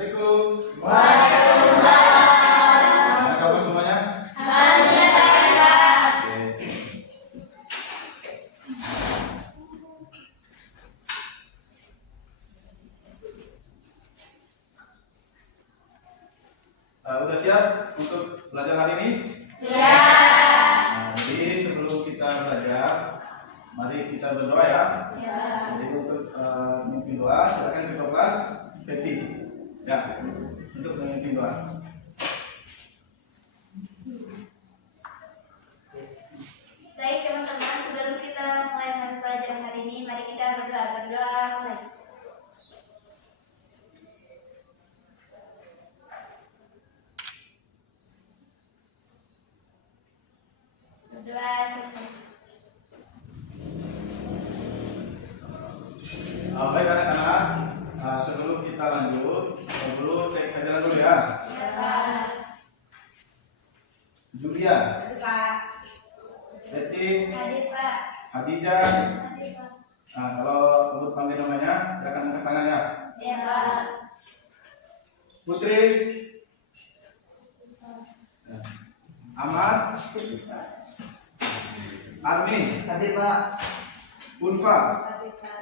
Assalamualaikum. Waalaikumsalam. Gimana kabar semuanya? Alhamdulillah. Udah siap untuk belajar hari ini? Siap. Nah, jadi sebelum kita belajar, mari kita berdoa ya. Jadi untuk memimpin doa, silakan ketua kelas Betty. Ya, untuk memimpin doa. Baik teman-teman, sebelum kita mulai pelajaran hari ini, mari kita berdoa mulai. Berdoa selesai. Baik anak-anak, sebelum kita lanjut, dulu cek keadaan dulu ya. Julia, Pak. Betty, Hadir Pak. Hadijah. Hadir Pak. Nah, kalau untuk panggil namanya, silakan angkat tangan ya. Ya Pak. Putri, Ahmad, Armi, Hadir Pak. Ulfa, Hadir Pak.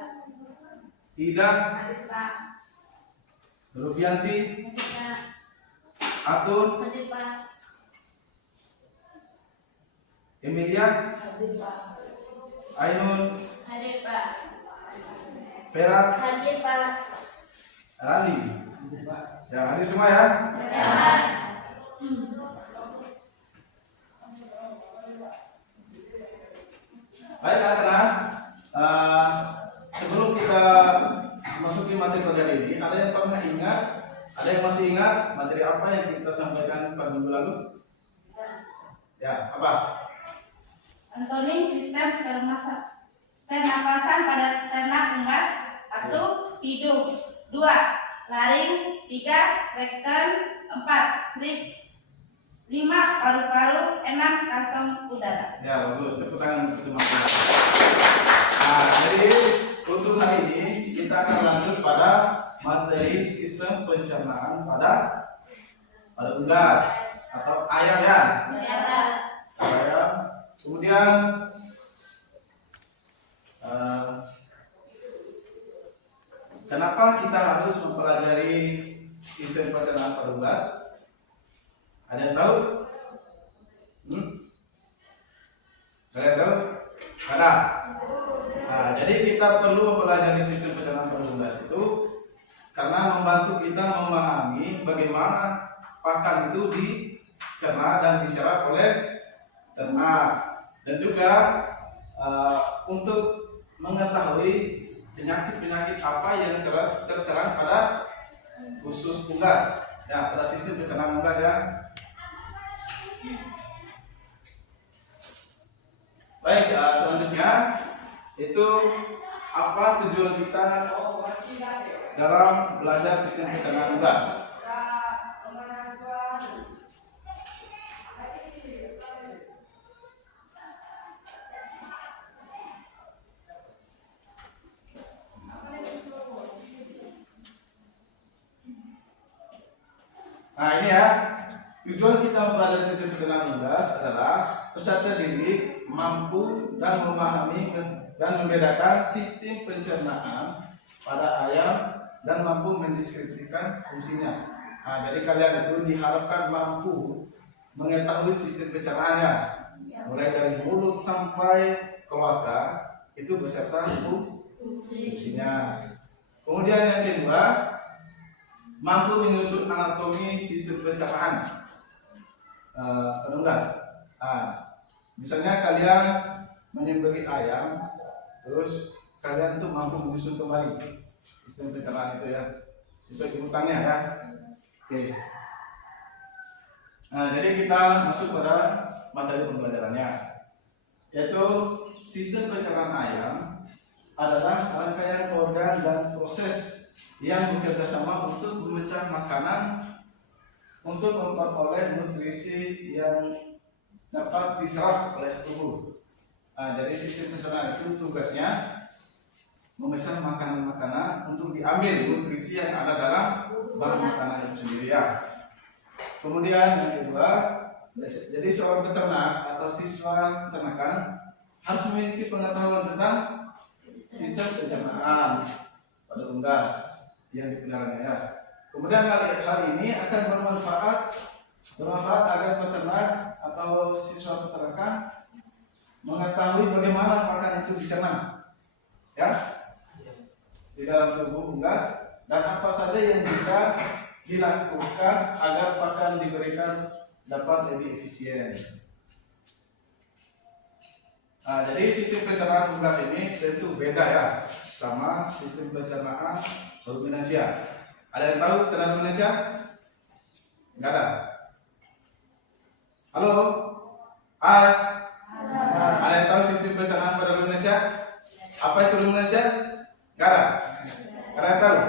Ida, Hadir Pak. Rubianti, Hadir Pak. Atun, Hadir Pak. Emilia, Hadir Pak. Ainun, Hadir Pak. Vera, Hadir Pak. Rani. Ya, hadir semua ya. Ya Pak. Baik anak-anak, sebelum kita masuki materi pelajaran ini, ada yang pernah ingat, ada yang masih ingat materi apa yang kita sampaikan pada minggu lalu? Ya, apa? Antonim sistem pernapasan pada ternak unggas. 1. Hidung. 2. Laring. 3. Rektum. 4. Slit. 5. Paru-paru. 6. Kantong udara. Ya, bagus. Tepuk tangan untuk teman-teman. Nah, jadi untuk hari ini kita akan lanjut pada materi sistem pencernaan pada unggas atau ayam ya. Ya Pak. Ayam. Kemudian kenapa kita harus mempelajari sistem pencernaan pada unggas? Ada yang tahu? Ada yang tahu? Ada. Nah, jadi kita perlu mempelajari sistem pencernaan pada unggas itu karena membantu kita memahami bagaimana pakan itu dicerna dan diserap oleh ternak, dan juga untuk mengetahui penyakit-penyakit apa yang terserang pada khusus unggas ya, pada sistem pencernaan unggas ya. Baik, selanjutnya itu apa tujuan kita dalam belajar sistem pencernaan unggas? Nah ini ya, tujuan kita mempelajari sistem pencernaan unggas adalah peserta didik mampu dan memahami dan membedakan sistem pencernaan pada ayam dan mampu mendeskripsikan fungsinya. Nah, jadi kalian itu diharapkan mampu mengetahui sistem pencernaannya, mulai dari mulut sampai keluarga itu beserta fungsinya. Kemudian yang kedua, mampu menyusun anatomi sistem pencernaan unggas. Misalnya kalian menyembelih ayam, terus kalian tuh mampu menyusun kembali sistem pencernaan itu ya, sesuai kebutuhannya ya. Oke. Nah, jadi kita masuk pada materi pembelajarannya, yaitu sistem pencernaan ayam adalah rangkaian organ dan proses yang bekerja sama untuk memecah makanan untuk memperoleh nutrisi yang dapat diserap oleh tubuh. Nah, jadi sistem pencernaan itu tugasnya memecah makanan-makanan untuk diambil nutrisi yang ada dalam bahan makanan itu sendiri ya. Kemudian yang kedua, jadi seorang peternak atau siswa peternakan harus memiliki pengetahuan tentang sistem pencernaan pada unggas yang dipeliharanya ya. Kemudian hal ini akan bermanfaat agar peternak atau siswa peternakan mengetahui bagaimana pakan itu dicerna ya di dalam tubuh unggas dan apa saja yang bisa dilakukan agar pakan diberikan dapat lebih efisien. Nah, jadi sistem pencernaan unggas ini tentu beda ya sama sistem pencernaan ruminansia. Ada yang tahu tentang ruminansia? Enggak ada. Halo? Hai. Ada yang tahu sistem pencernaan pada ruminansia? Apa itu ruminansia? Enggak ada. Ada yang tahu?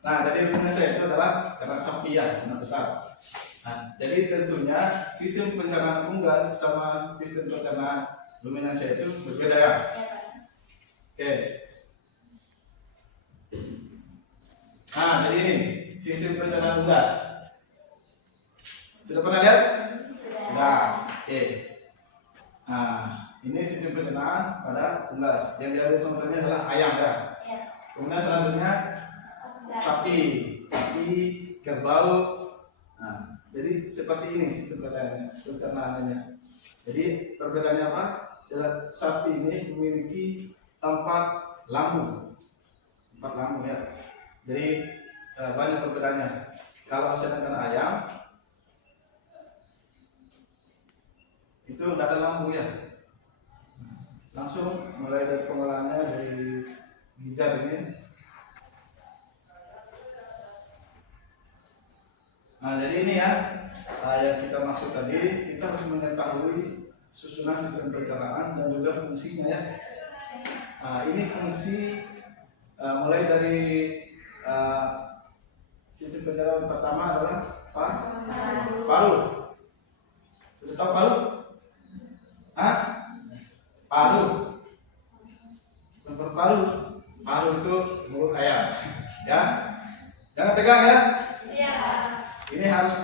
Nah, jadi ruminansia itu adalah ternak sapi ya, ternak besar. Nah, jadi tentunya sistem pencernaan unggas sama sistem pencernaan ruminansia itu berbeda ya. Oke. Nah, jadi ini sistem pencernaan unggas. Sudah pernah lihat? Sudah. Oke. Nah, ini sistem pencernaan pada unggas. Yang diambil contohnya adalah ayam ya. Kemudian selanjutnya sapi, kerbau. Nah, jadi seperti ini sistem pencernaannya. Jadi perbedaannya apa? Sapi ini memiliki 4 lambung ya. Jadi banyak perbedaannya. Kalau sedangkan ayam itu tidak ada lambung ya. Langsung mulai dari pengolahannya dari ginjal ini. Nah, jadi ini ya yang kita maksud tadi, kita harus mengetahui susunan sistem pencernaan dan juga fungsinya ya. Nah, ini fungsi mulai dari sistem pencernaan pertama adalah paru. Sudah tahu paru? Paru. Paru itu mulut ayam ya. Jangan tegang ya. Ini harus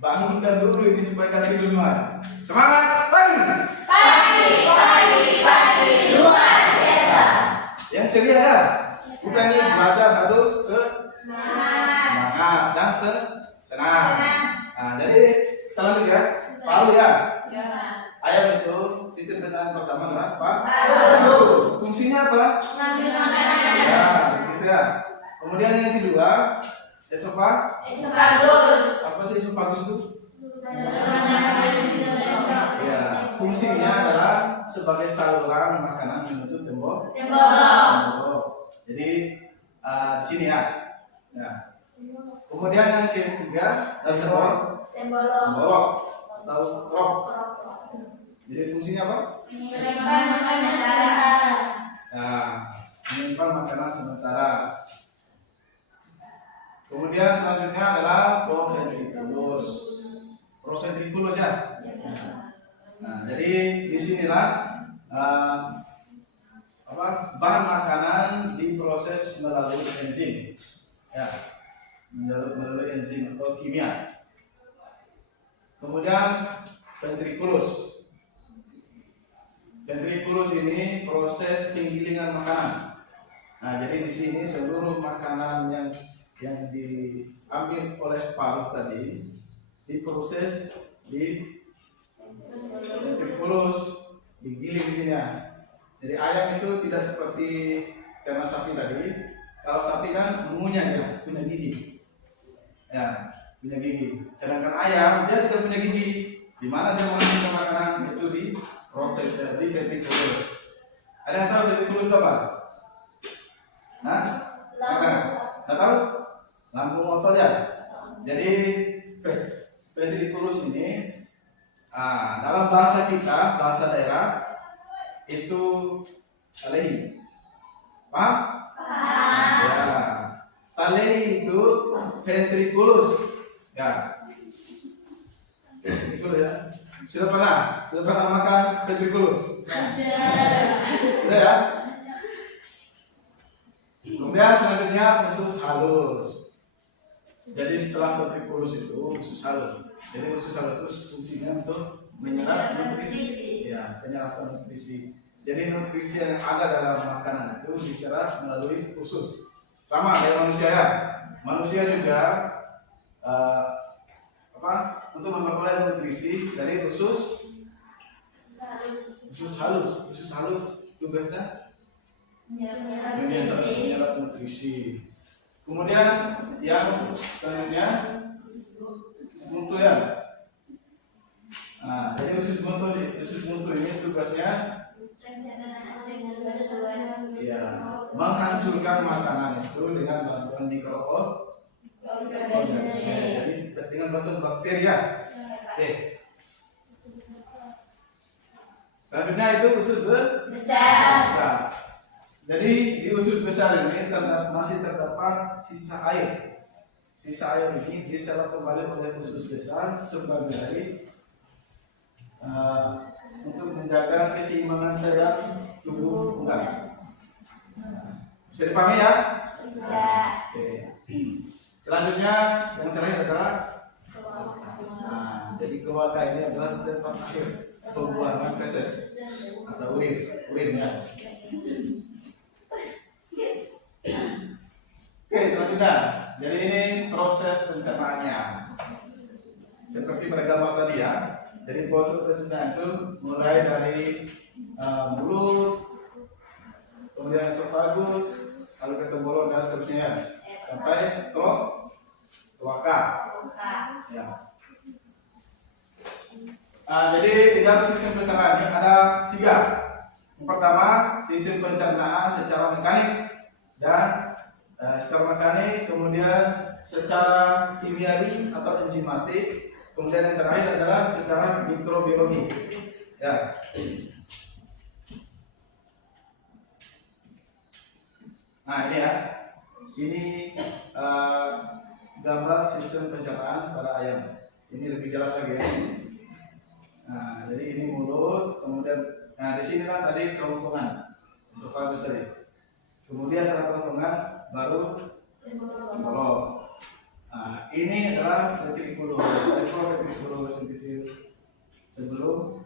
bangunkan dulu ini supaya kalian tidur semua. Semangat pagi. Pagi luar biasa. Yang ceria ya. Kita ini belajar harus semangat dan senang. Nah, jadi kita lanjut ya. Paru ya. Ayam itu sistem pencernaan pertama adalah paru. Fungsinya apa? Ngambil makanan. Ya, gitu ya. Kemudian yang kedua, Esofagus. Apa sih esofagus itu? Ya, fungsinya adalah sebagai saluran makanan menuju tembok. Jadi di sini ya. Kemudian yang ketiga adalah tembolok atau krop. Jadi fungsinya apa? Menyimpan makanan sementara. Nah, menyimpan makanan sementara. Kemudian selanjutnya adalah proventriculus. Proventriculus ya. Nah, jadi disinilah bahan makanan diproses melalui enzim, ya, melalui enzim atau kimia. Kemudian ventriculus. Ventriculus ini proses penggilingan makanan. Nah, jadi di sini seluruh makanan yang diambil oleh paru tadi diproses di ventriculus, digiling sini. Jadi ayam itu tidak seperti ternak sapi tadi. Kalau sapi kan mengunyah ya, punya gigi. Ya, punya gigi. Sedangkan ayam dia tidak punya gigi. Di mana dia mengambil makanan itu di ventriculus. Ada yang tahu ventriculus apa? Nggak tahu? Lambung otot ya. Jadi ventriculus ini dalam bahasa kita, bahasa daerah itu talehi. Paham? Ya. Talehi itu ventriculus. Ya. Ventriculus ya. Sudah pernah makan ventriculus? Sudah ya? Kemudian selanjutnya usus halus. Jadi setelah vertikulus itu usus halus. Jadi usus halus itu fungsinya untuk menyerap nutrisi. Ya, penyerapan nutrisi. Jadi nutrisi yang ada dalam makanan itu diserap melalui usus. Sama kayak manusia ya. Manusia juga untuk memperoleh nutrisi dari usus halus. Usus halus tugasnya menyerap nutrisi. Kemudian yang selanjutnya buntu ya. Nah, jadi usus buntu ini tugasnya ya, menghancurkan makanan itu dengan bantuan mikroorganisme. Jadi dengan bantuan bakteri ya. Oke. Selanjutnya itu usus besar. Jadi di usus besar ini masih terdapat sisa air. Sisa air ini diserap kembali oleh usus besar sebagai untuk menjaga keseimbangan cairan tubuh unggas. Bisa dipahami ya? Bisa. Oke. Selanjutnya yang terakhir adalah jadi keluarga ini adalah tempat akhir pembuangan feses atau urin ya. Oke, selanjutnya. Jadi ini proses pencernaannya. Seperti pada gambar tadi ya. Jadi proses pencernaan itu mulai dari mulut, kemudian esophagus, lalu ke tenggorok dan seterusnya sampai kloaka. Ya. Jadi di dalam sistem pencernaan ini ada 3. Yang pertama, sistem pencernaan secara mekanik dan kemudian secara kimiawi atau enzimatik, kemudian yang terakhir adalah secara mikrobiologi. Ya. Nah ini ya, ini gambar sistem pencernaan pada ayam. Ini lebih jelas lagi ya. Nah, jadi ini mulut, kemudian di sinilah tadi kerongkongan, esophagus tadi. Kemudian setelah kerongkongan baru tenggorok. Nah, ini adalah ventriculus. Ventriculus yang kecil sebelum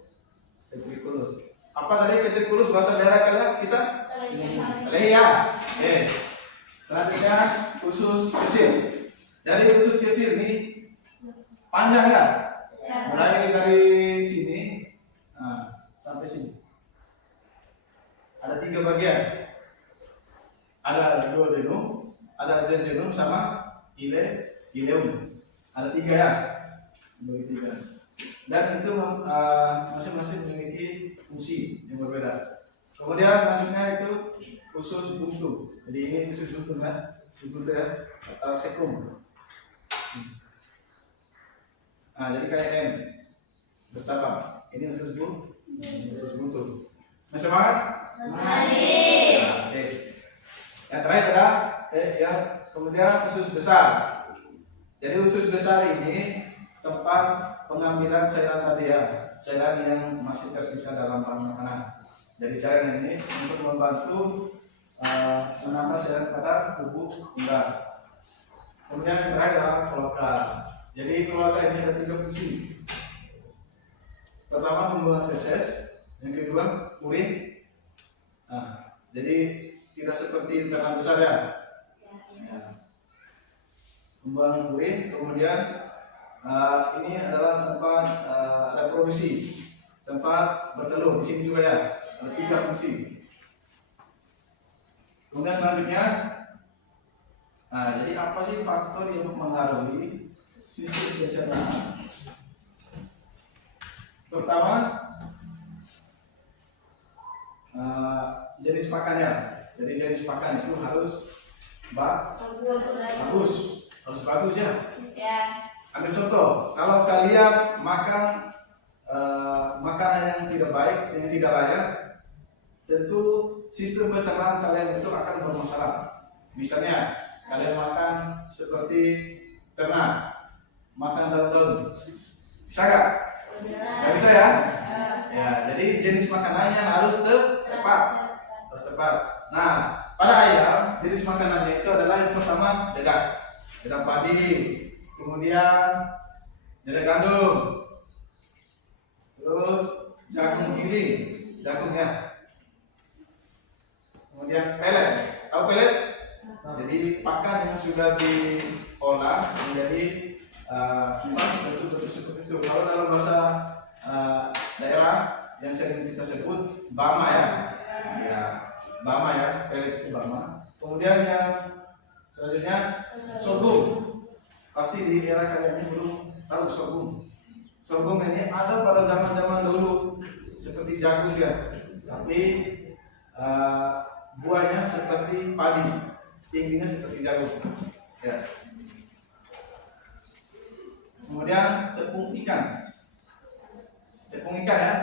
ventriculus. Apa tadi ventriculus bahasa daerah kalian kita? Leher ya. Selanjutnya usus kecil. Jadi usus kecil ini panjang ya. Mulai dari sini sampai sini. Ada 3 bagian. Ada duodenum, ada jejunum sama ileum. Ada 3 ya. Bagi 3. Dan itu masing-masing memiliki fungsi yang berbeda. Kemudian selanjutnya itu usus buntu. Jadi ini usus buntu ya, atau sekrum. Nah, jadi kayak M bertabak. Ini usus buntu. Masih semangat? Masih. Nah, oke. Yang terakhir adalah yang kemudian usus besar. Jadi usus besar ini tempat pengambilan cairan tadi ya, cairan yang masih tersisa dalam bahan makanan. Jadi cairan ini untuk membantu menambah cairan pada tubuh unggas. Kemudian yang terakhir adalah kloaka. Jadi kloaka ini ada 3 fungsi. Pertama pembuangan feses, yang kedua urin. Nah, jadi tidak seperti internal besar ya. Pembuangan urin, kemudian ini adalah tempat reproduksi, tempat bertelur. Di sini juga ya, ada 3 fungsi. Kemudian selanjutnya, jadi apa sih faktor yang mempengaruhi sistem pencernaan? Pertama, jenis pakannya. Jadi jenis pakan itu harus bagus ya. Ambil contoh, kalau kalian makan makanan yang tidak baik, yang tidak layak, tentu sistem pencernaan kalian itu akan bermasalah. Misalnya kalian makan seperti ternak, makan daun-daun, bisa nggak? Nggak bisa ya? Ya, jadi jenis makanannya harus tepat. Nah, pada ayam jenis makanannya itu adalah yang pertama dedak padi, kemudian dedak gandum, terus jagung giling, jagung ya, kemudian pelet. Tahu pelet? Jadi pakan yang sudah diolah menjadi bentuk-bentuk seperti itu. Kalau dalam bahasa daerah yang sering kita sebut bama ya, bama ya, pelet itu bama. Kemudian yang selanjutnya sorghum. Pasti di era kalian ini belum tahu sorghum. Sorghum ini ada pada zaman-zaman dulu seperti jagung ya, tapi buahnya seperti padi, tingginya seperti jagung. Ya. Kemudian tepung ikan ya.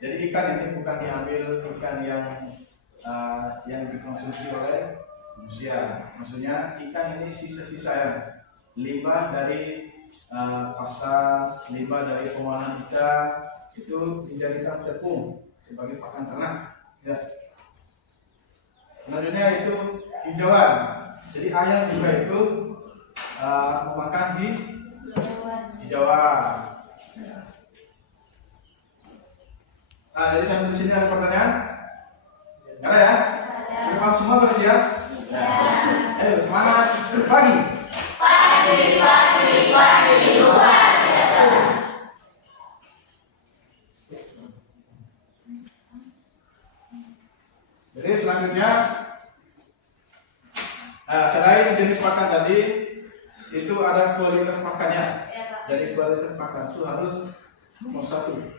Jadi ikan ini bukan diambil ikan yang dikonsumsi oleh manusia. Maksudnya ikan ini sisa-sisa ya, limbah dari pasar, limbah dari pengolahan ikan itu dijadikan tepung sebagai pakan ternak. Ya. Selanjutnya itu hijauan. Jadi ayam juga itu memakan hijauan. Nah, jadi sampai di sini ada pertanyaan? Ada ya? Paham semua berarti ya? Ayo semangat pagi. Luar biasa. Jadi selanjutnya selain jenis pakan tadi itu ada kualitas pakannya. Jadi kualitas pakan itu harus nomor 1.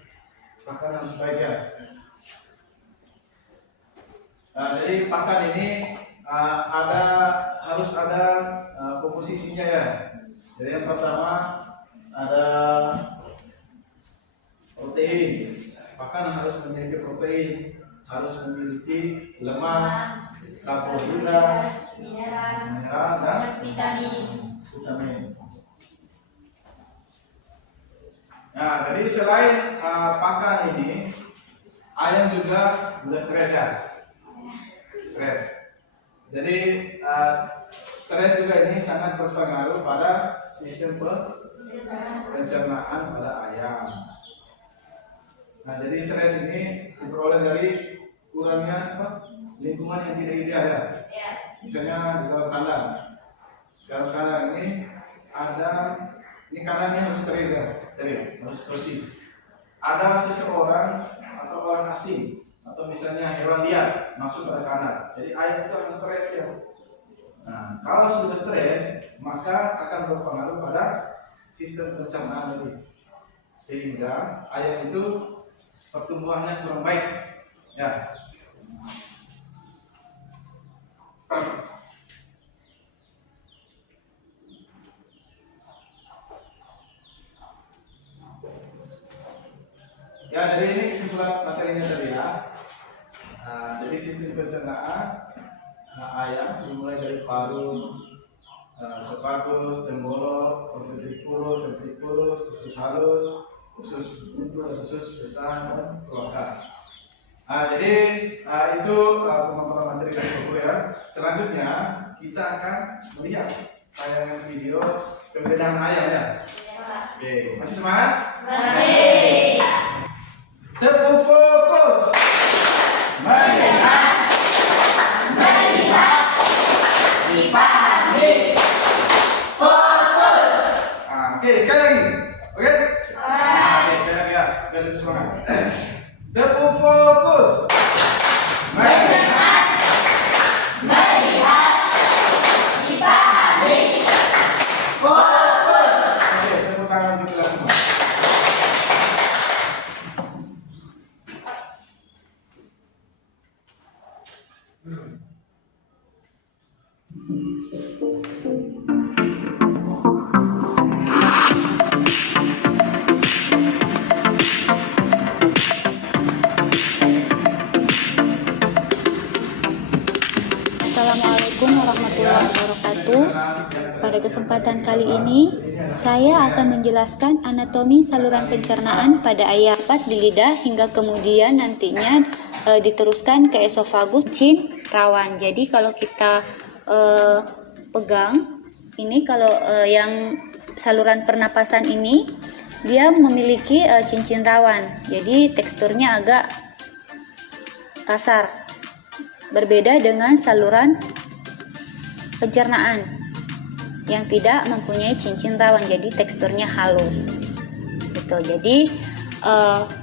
Pakan harus baik ya. Jadi pakan ini harus ada komposisinya ya. Jadi yang pertama ada protein. Pakan harus memiliki protein, harus memiliki lemak, karbohidrat, mineral dan vitamin. Nah, jadi selain pakan ini, ayam juga mudah stres ya. Stres. Jadi stres juga ini sangat berpengaruh pada sistem pencernaan pada ayam. Nah, jadi stres ini diperoleh dari kurangnya lingkungan yang tidak ideal ya. Misalnya di dalam kandang. Dalam kandang ini kandangnya harus steril ya, harus bersih. Ada seseorang atau orang asing atau misalnya hewan liar masuk pada kandang. Jadi ayam itu akan stres ya. Nah, kalau sudah stres, maka akan berpengaruh pada sistem pencernaan tadi. Sehingga ayam itu pertumbuhannya kurang baik. Ya. Ya, jadi ini kesimpulan materinya tadi ya. Jadi sistem pencernaan ayam dimulai dari paru, esophagus, tembolok, ventriculus, usus halus, usus buntu, usus besar dan kloaka. Jadi itu pemaparan materi dari buku ya. Selanjutnya kita akan melihat tayangan video pembedahan ayam ya. Oke, masih semangat? Masih. Tepuk fokus. Melihat, dipahami. Fokus. Oke, sekali lagi. Oke? Oke, sekali lagi ya. Biar lebih semangat. Tepuk fokus. Melihat, dipahami. Fokus. Oke, tepuk tangan untuk kita semua. Assalamualaikum warahmatullahi wabarakatuh. Pada kesempatan kali ini, saya akan menjelaskan anatomi saluran pencernaan pada ayam di lidah hingga kemudian nantinya diteruskan ke esofagus, cin, rawan. Jadi kalau kita pegang ini, kalau yang saluran pernapasan ini dia memiliki cincin rawan. Jadi teksturnya agak kasar. Berbeda dengan saluran pencernaan yang tidak mempunyai cincin rawan, jadi teksturnya halus. Gitu. Jadi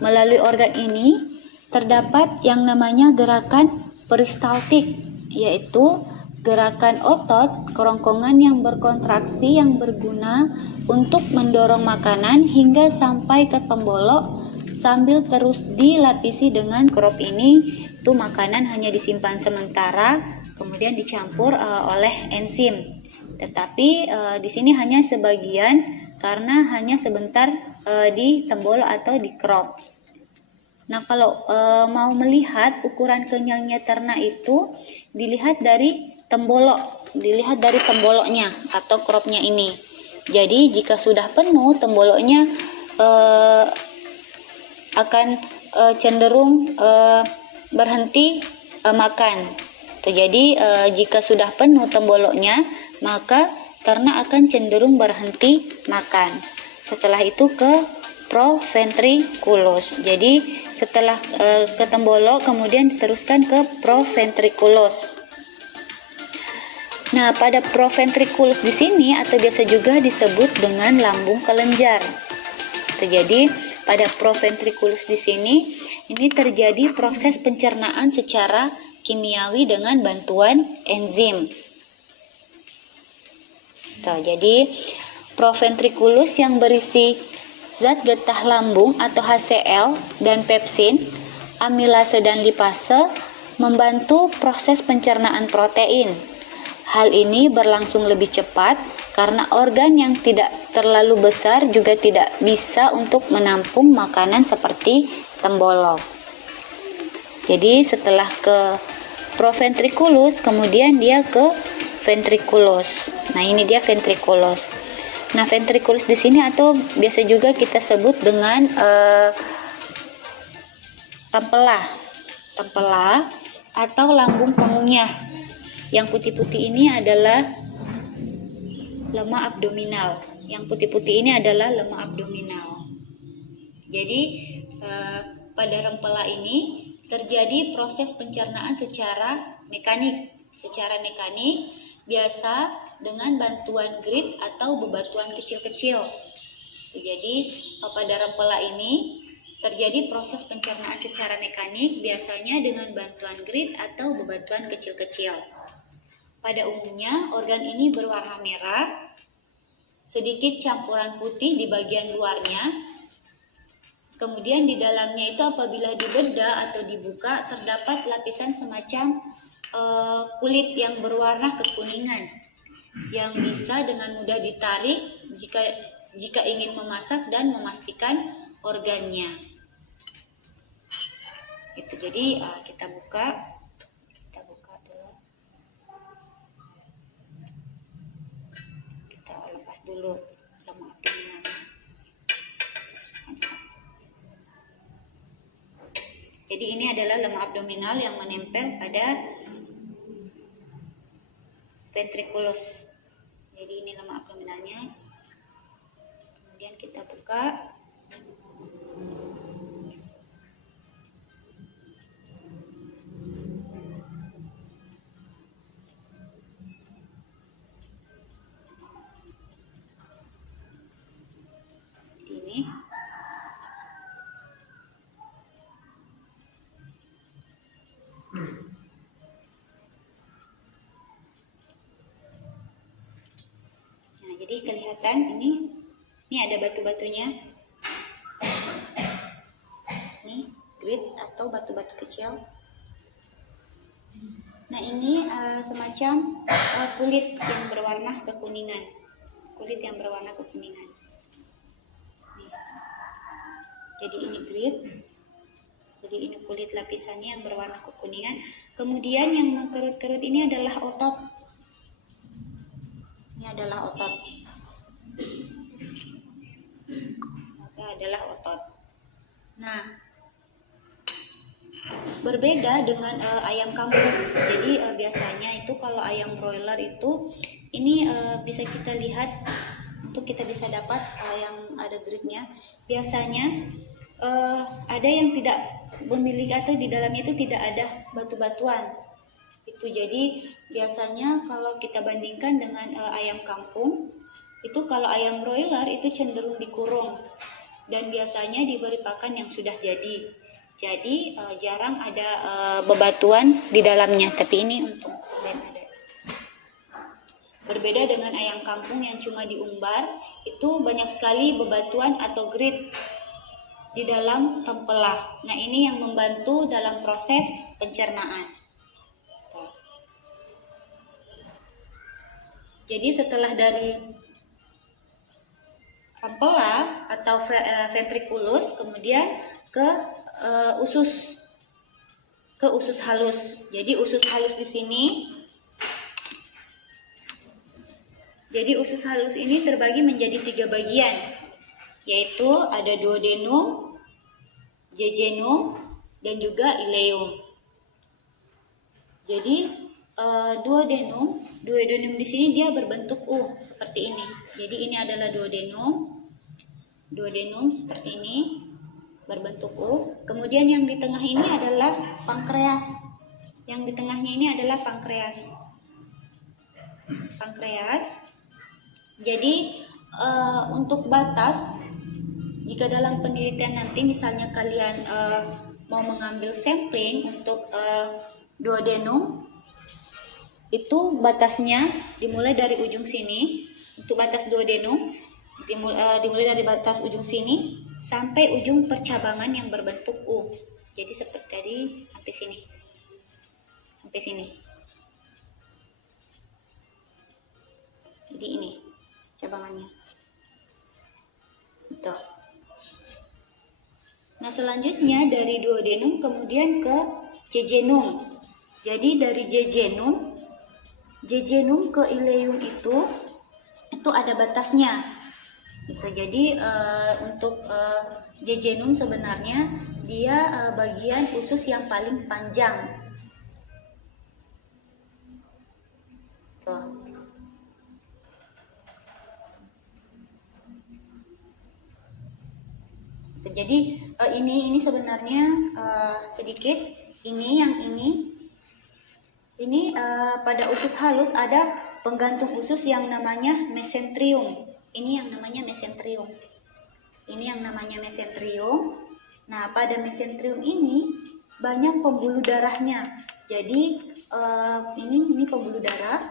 melalui organ ini terdapat yang namanya gerakan peristaltik, yaitu gerakan otot kerongkongan yang berkontraksi yang berguna untuk mendorong makanan hingga sampai ke tembolok sambil terus dilapisi dengan crop ini. Itu makanan hanya disimpan sementara, kemudian dicampur oleh enzim. Tetapi di sini hanya sebagian karena hanya sebentar di tembolok atau di crop. Nah, kalau mau melihat ukuran kenyangnya ternak itu dilihat dari tembolok, dilihat dari temboloknya atau cropnya ini. Jadi jika sudah penuh temboloknya akan cenderung berhenti makan. Jadi jika sudah penuh temboloknya, maka ternak akan cenderung berhenti makan. Setelah itu ke proventriculus. Jadi setelah ke tembolok kemudian diteruskan ke proventriculus. Nah, pada proventriculus di sini atau biasa juga disebut dengan lambung kelenjar. Jadi pada proventriculus di sini ini terjadi proses pencernaan secara kimiawi dengan bantuan enzim. Jadi proventriculus yang berisi zat getah lambung atau HCl dan pepsin, amilase dan lipase membantu proses pencernaan protein. Hal ini berlangsung lebih cepat karena organ yang tidak terlalu besar juga tidak bisa untuk menampung makanan seperti tembolok. Jadi setelah ke proventriculus kemudian dia ke ventriculus. Nah, ini dia ventriculus. Nah, ventriculus di sini atau biasa juga kita sebut dengan rempela atau lambung pengunyah. Yang putih-putih ini adalah lemak abdominal. Yang putih-putih ini adalah lemak abdominal. Jadi pada rempela ini terjadi proses pencernaan secara mekanik. Biasa dengan bantuan grit atau bebatuan kecil-kecil. Jadi pada rempela ini terjadi proses pencernaan secara mekanik biasanya dengan bantuan grit atau bebatuan kecil-kecil. Pada umumnya organ ini berwarna merah, sedikit campuran putih di bagian luarnya. Kemudian di dalamnya itu apabila dibedah atau dibuka terdapat lapisan semacam kulit yang berwarna kekuningan yang bisa dengan mudah ditarik jika ingin memasak dan memastikan organnya. Itu jadi kita buka dulu. Kita lepas dulu lemak abdominal. Jadi ini adalah lemak abdominal yang menempel pada ventriculus. Jadi ini lemak abdominalnya. Kemudian kita buka. Ini. Jadi kelihatan ini ada batu-batunya. Ini grit atau batu-batu kecil. Nah, ini semacam kulit yang berwarna kekuningan. Nih. Jadi ini grit. Jadi ini kulit lapisannya yang berwarna kekuningan. Kemudian yang mengkerut-kerut ini adalah otot. Ini adalah otot. Maka adalah otot. Nah, berbeda dengan ayam kampung. Jadi biasanya itu kalau ayam broiler itu ini bisa kita lihat untuk kita bisa dapat yang ada gridnya. Biasanya ada yang tidak memiliki atau di dalamnya itu tidak ada batu-batuan. Itu jadi biasanya kalau kita bandingkan dengan ayam kampung, itu kalau ayam broiler itu cenderung dikurung dan biasanya diberi pakan yang sudah jadi. Jadi jarang ada bebatuan di dalamnya, tapi ini untung dan ada. Berbeda dengan ayam kampung yang cuma diumbar, itu banyak sekali bebatuan atau grit di dalam tempela. Nah, ini yang membantu dalam proses pencernaan. Jadi setelah dari tempela atau ventriculus, kemudian ke usus halus. Jadi usus halus di sini. Jadi usus halus ini terbagi menjadi 3 bagian, yaitu ada duodenum, jejunum, dan juga ileum. Jadi duodenum di sini dia berbentuk U seperti ini. Jadi ini adalah duodenum seperti ini. Berbentuk U. Kemudian yang di tengah ini adalah pankreas. Yang di tengahnya ini adalah pankreas. Jadi untuk batas, jika dalam penelitian nanti misalnya kalian mau mengambil sampling untuk duodenum, itu batasnya dimulai dari ujung sini. Untuk batas duodenum dimulai dari batas ujung sini sampai ujung percabangan yang berbentuk U. Jadi seperti tadi sampai sini. Jadi ini cabangannya. Itu. Nah, selanjutnya dari duodenum kemudian ke jejunum. Jadi dari jejunum ke ileum itu ada batasnya. Gitu. Jadi untuk jejunum sebenarnya dia bagian usus yang paling panjang. Tuh. Jadi ini sebenarnya sedikit. Ini pada usus halus ada penggantung usus yang namanya mesenterium. Ini yang namanya mesenterium. Nah, pada mesenterium ini banyak pembuluh darahnya. Jadi ini pembuluh darah.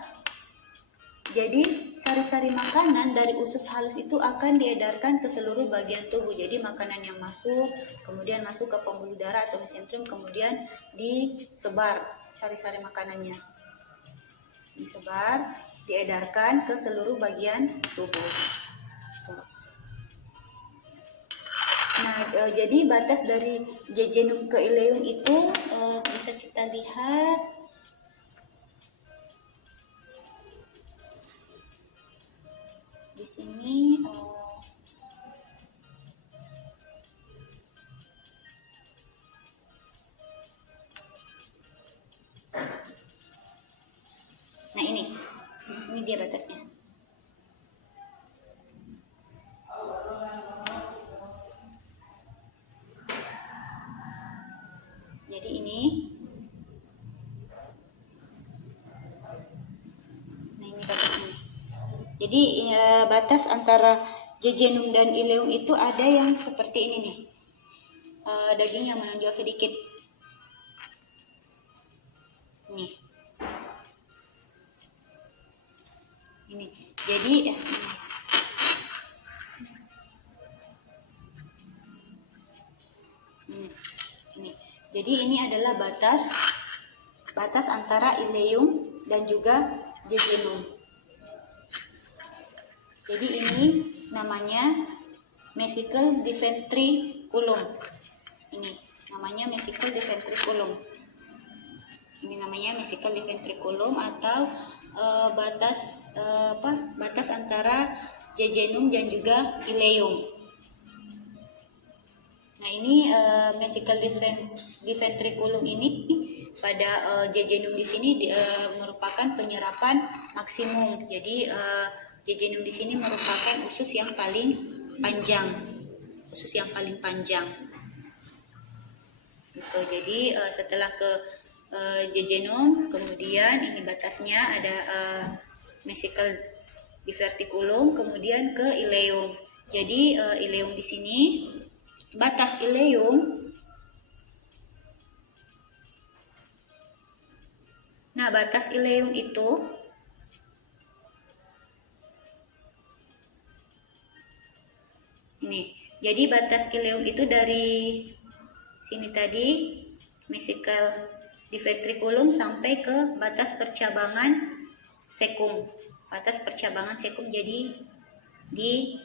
Jadi sari-sari makanan dari usus halus itu akan diedarkan ke seluruh bagian tubuh. Jadi makanan yang masuk, kemudian masuk ke pembuluh darah atau mesenterium, kemudian disebar sari-sari makanannya. Disebar, diedarkan ke seluruh bagian tubuh. Nah, jadi batas dari jejunum ke ileum itu bisa kita lihat. Di sini nah ini dia batasnya. Jadi ini. Nah, ini batasnya. Jadi batas antara jejunum dan ileum itu ada yang seperti ini nih. Daging yang menonjol sedikit. Nih. Ini. Jadi ini. Jadi ini adalah batas antara ileum dan juga jejunum. Jadi ini namanya vesicle di ventriculum. Ini namanya vesicle di ventriculum. Ini namanya vesicle di ventriculum atau batas antara jejunum dan juga ileum. Nah, Nah ini vesicle di ventriculum ini pada jejunum di sini merupakan penyerapan maksimum. Jadi jejunum di sini merupakan usus yang paling panjang, Gitu. Jadi setelah ke jejunum, kemudian ini batasnya ada vesicle di verticulum, kemudian ke ileum. Jadi ileum di sini, batas ileum. Nah, batas ileum itu ini. Jadi batas ileum itu dari sini tadi, vesicle di ventriculum sampai ke batas percabangan sekum. Batas percabangan sekum jadi di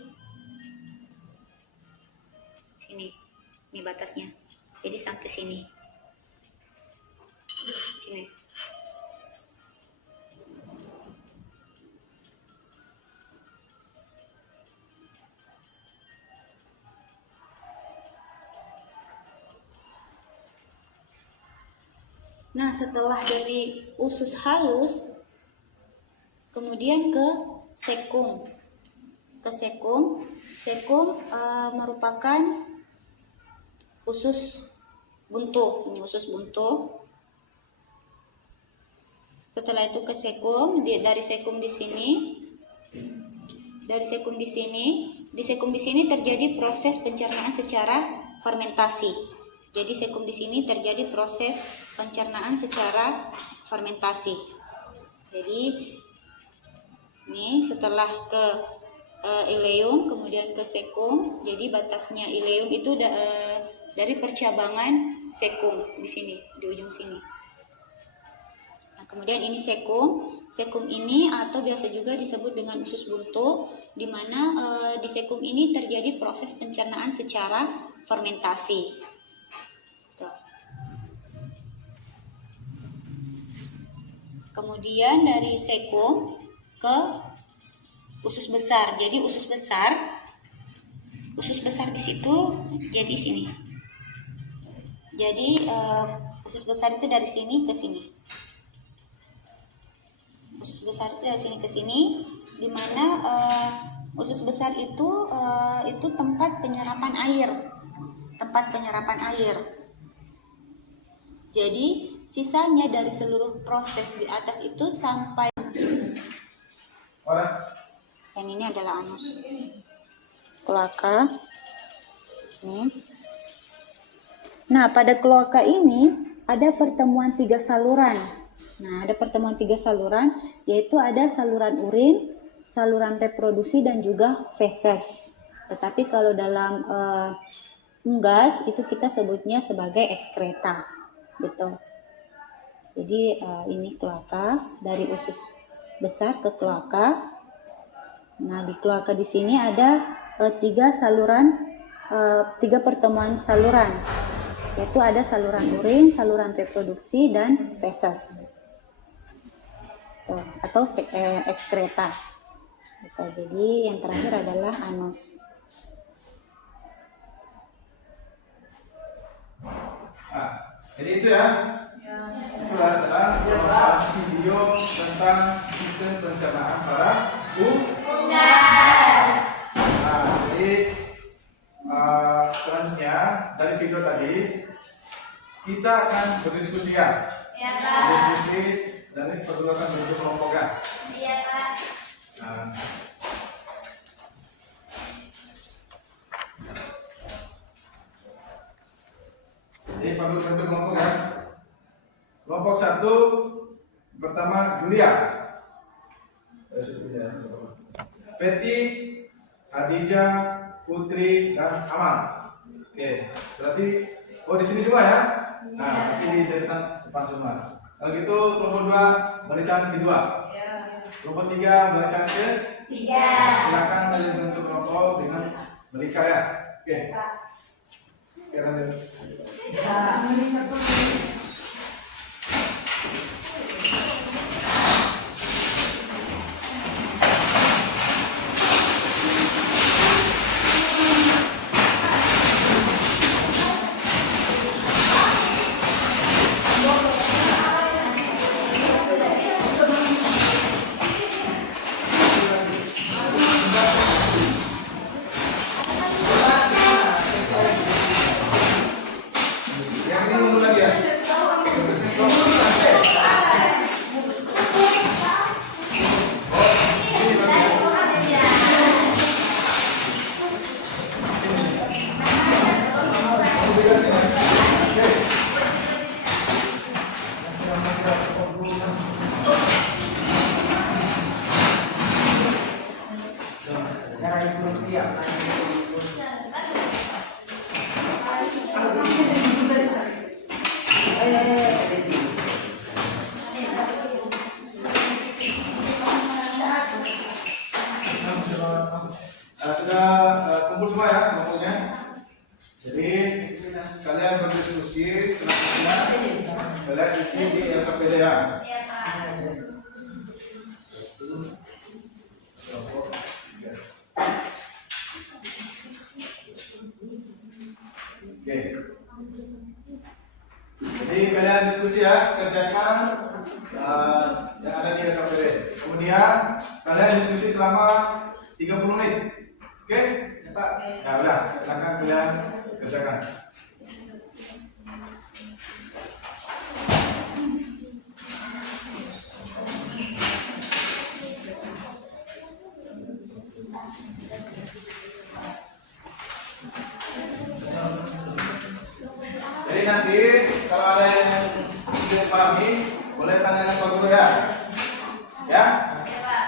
sini. Ini batasnya. Jadi sampai sini. Sini. Nah, setelah dari usus halus, kemudian ke sekum. Sekum merupakan usus buntu. Ini usus buntu. Setelah itu ke sekum, dari sekum di sini. Di sekum di sini terjadi proses pencernaan secara fermentasi. Jadi sekum di sini terjadi proses pencernaan secara fermentasi. Jadi ini setelah ke ileum kemudian ke sekum. Jadi batasnya ileum itu dari percabangan sekum di sini, di ujung sini. Nah, kemudian ini sekum. Sekum ini atau biasa juga disebut dengan usus buntu, di mana di sekum ini terjadi proses pencernaan secara fermentasi. Kemudian dari sekum ke usus besar. Jadi usus besar di situ jadi sini. Jadi usus besar itu dari sini ke sini. Usus besar itu dari sini ke sini, di mana usus besar itu tempat penyerapan air. Jadi sisanya dari seluruh proses di atas itu sampai dan ini adalah anus, kloaka. Nah, pada kloaka ini ada pertemuan 3 saluran. Yaitu ada saluran urin, saluran reproduksi dan juga feses. Tetapi kalau dalam unggas itu kita sebutnya sebagai ekskreta, gitu. Jadi ini kloaka, dari usus besar ke kloaka. Nah, di kloaka di sini ada 3 pertemuan saluran, yaitu ada saluran urin, saluran reproduksi dan feses, atau ekskreta. Jadi yang terakhir adalah anus. Jadi itu ya. Itu adalah video tentang sistem pencernaan pada unggas. Nah, jadi selanjutnya dari video tadi kita akan berdiskusi ya. Iya, Pak. Berdiskusi dan ini perlu akan bentuk kelompok ya. Iya, Pak. Nah, jadi perlu bentuk kelompok ya. Kelompok 1 pertama Julia, Betty, Khadijah, Putri dan Amal. Oke, berarti di sini semua ya. Nah, berarti di depan semua. Kalau gitu kelompok 2 barisan kedua. Kelompok 3 barisan ketiga. Silakan kalian bentuk kelompok dengan berikat ya. Oke. Oke, lanjut. ya, kerjakan yang ada di SKPD. Kemudian kalian diskusi selama 30 menit. Oke? Pak. Ya udah, silakan kalian kerjakan. Jadi nanti kalau ada yang tidak pahami, boleh tanyakan ke guru ya. Ya? Oke, Pak.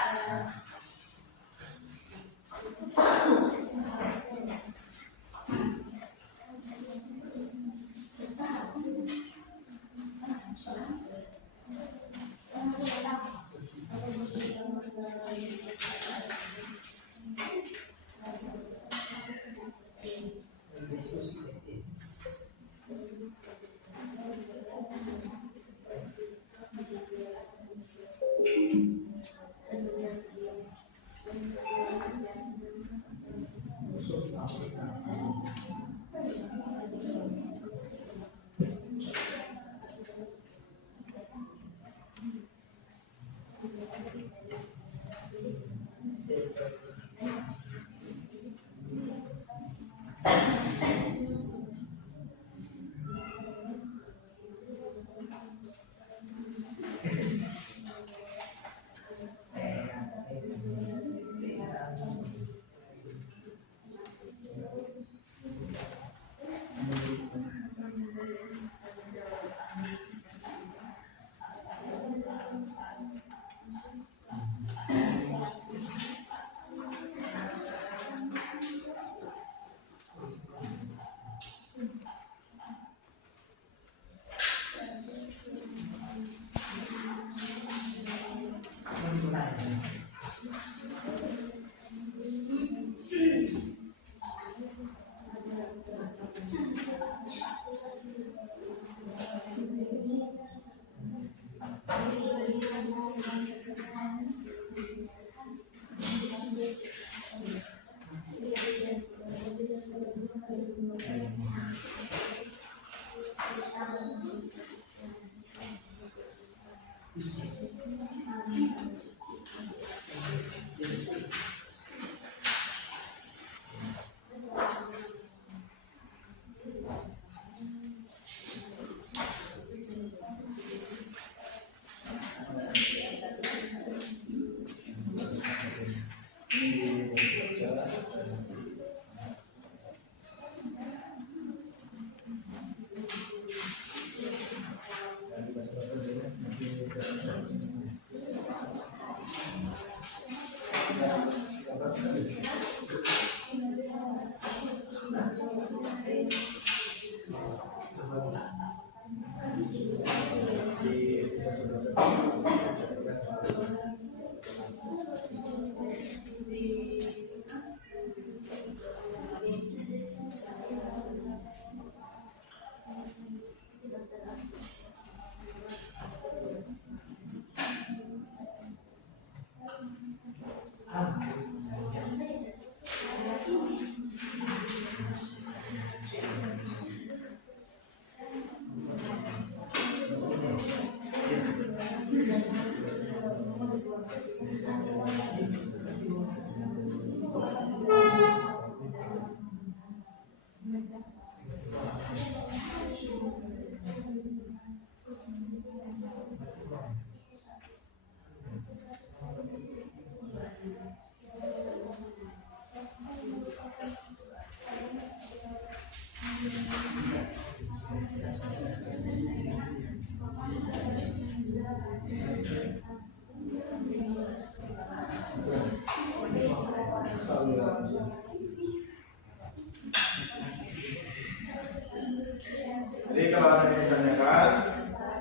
Jadi kalau ada yang ditanyakan,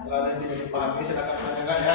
kalau ada yang tidak dipahami silakan tanyakan ya.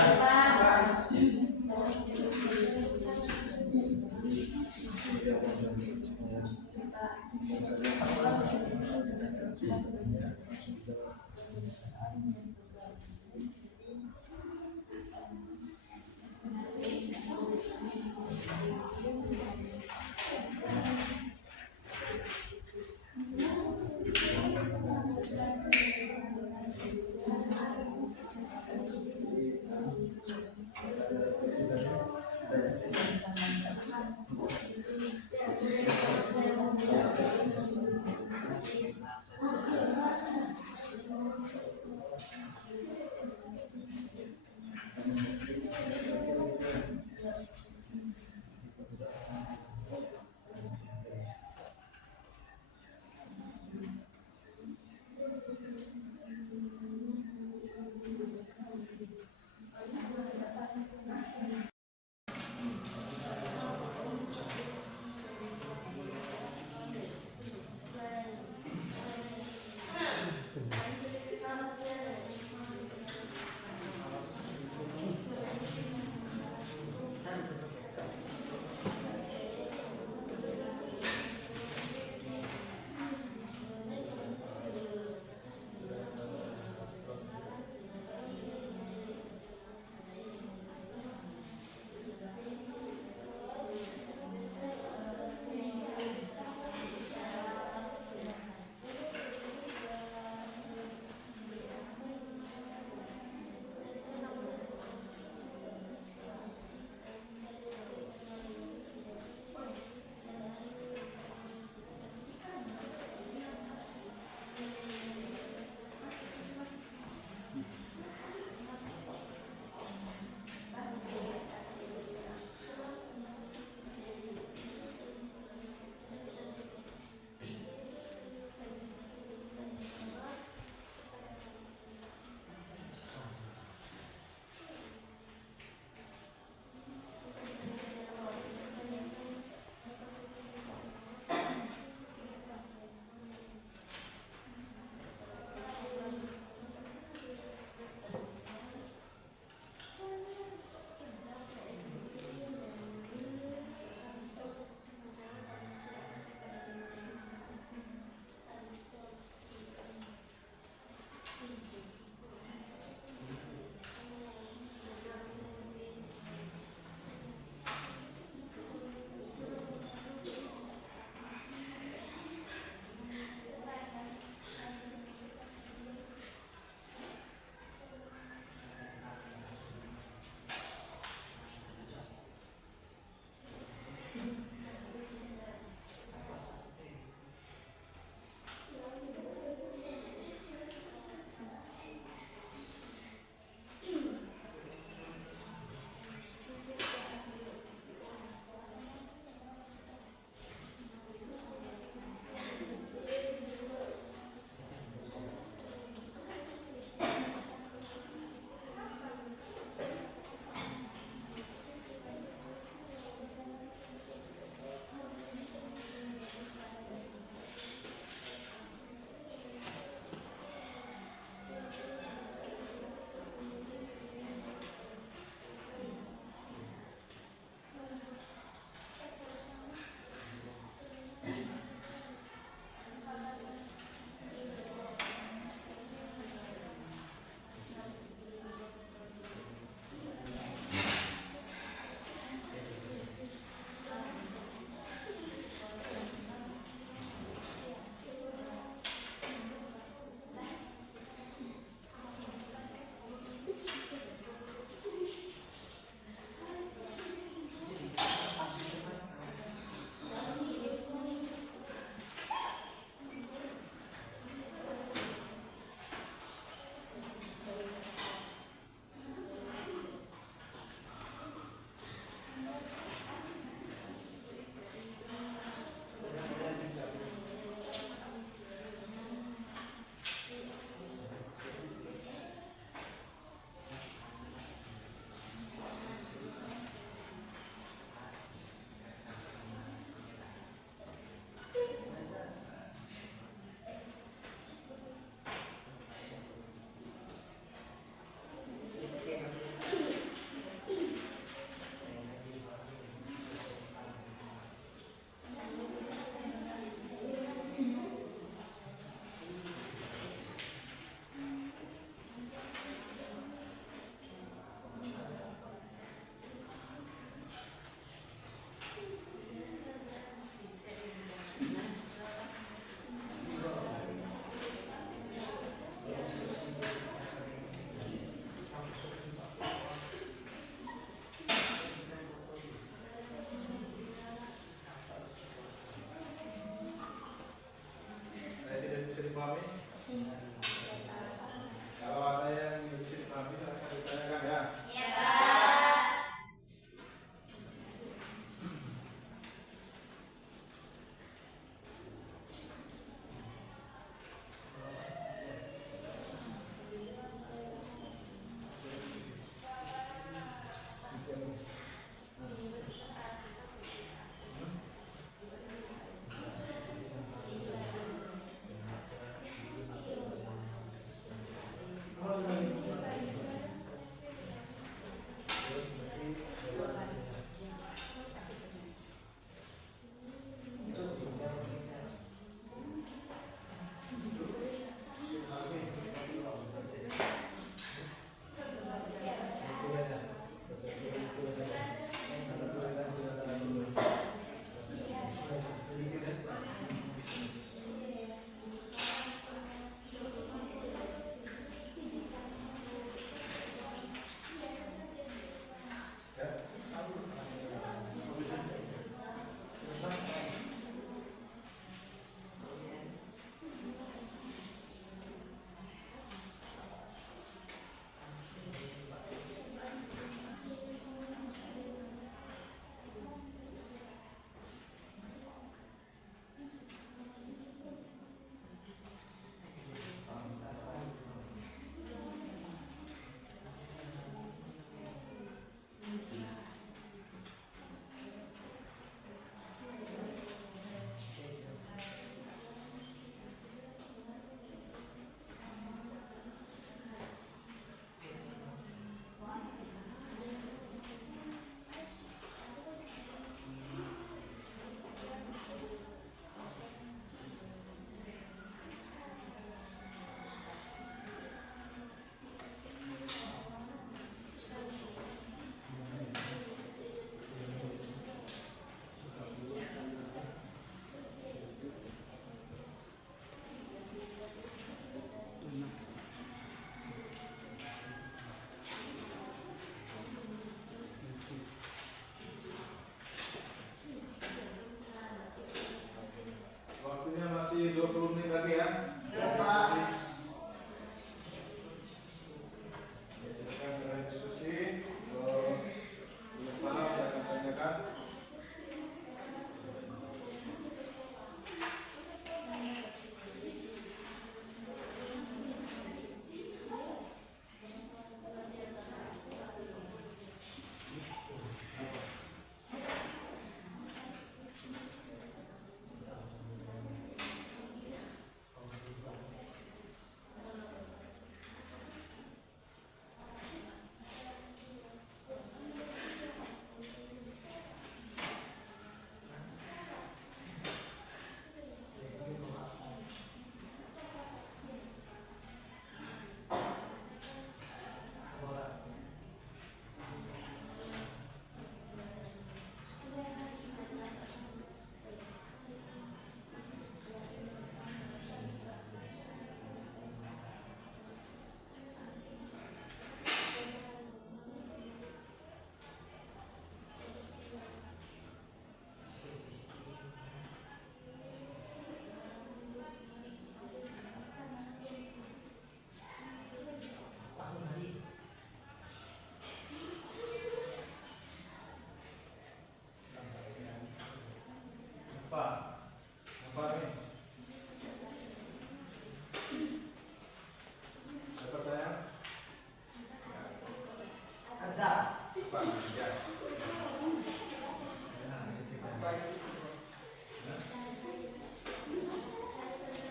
Ya.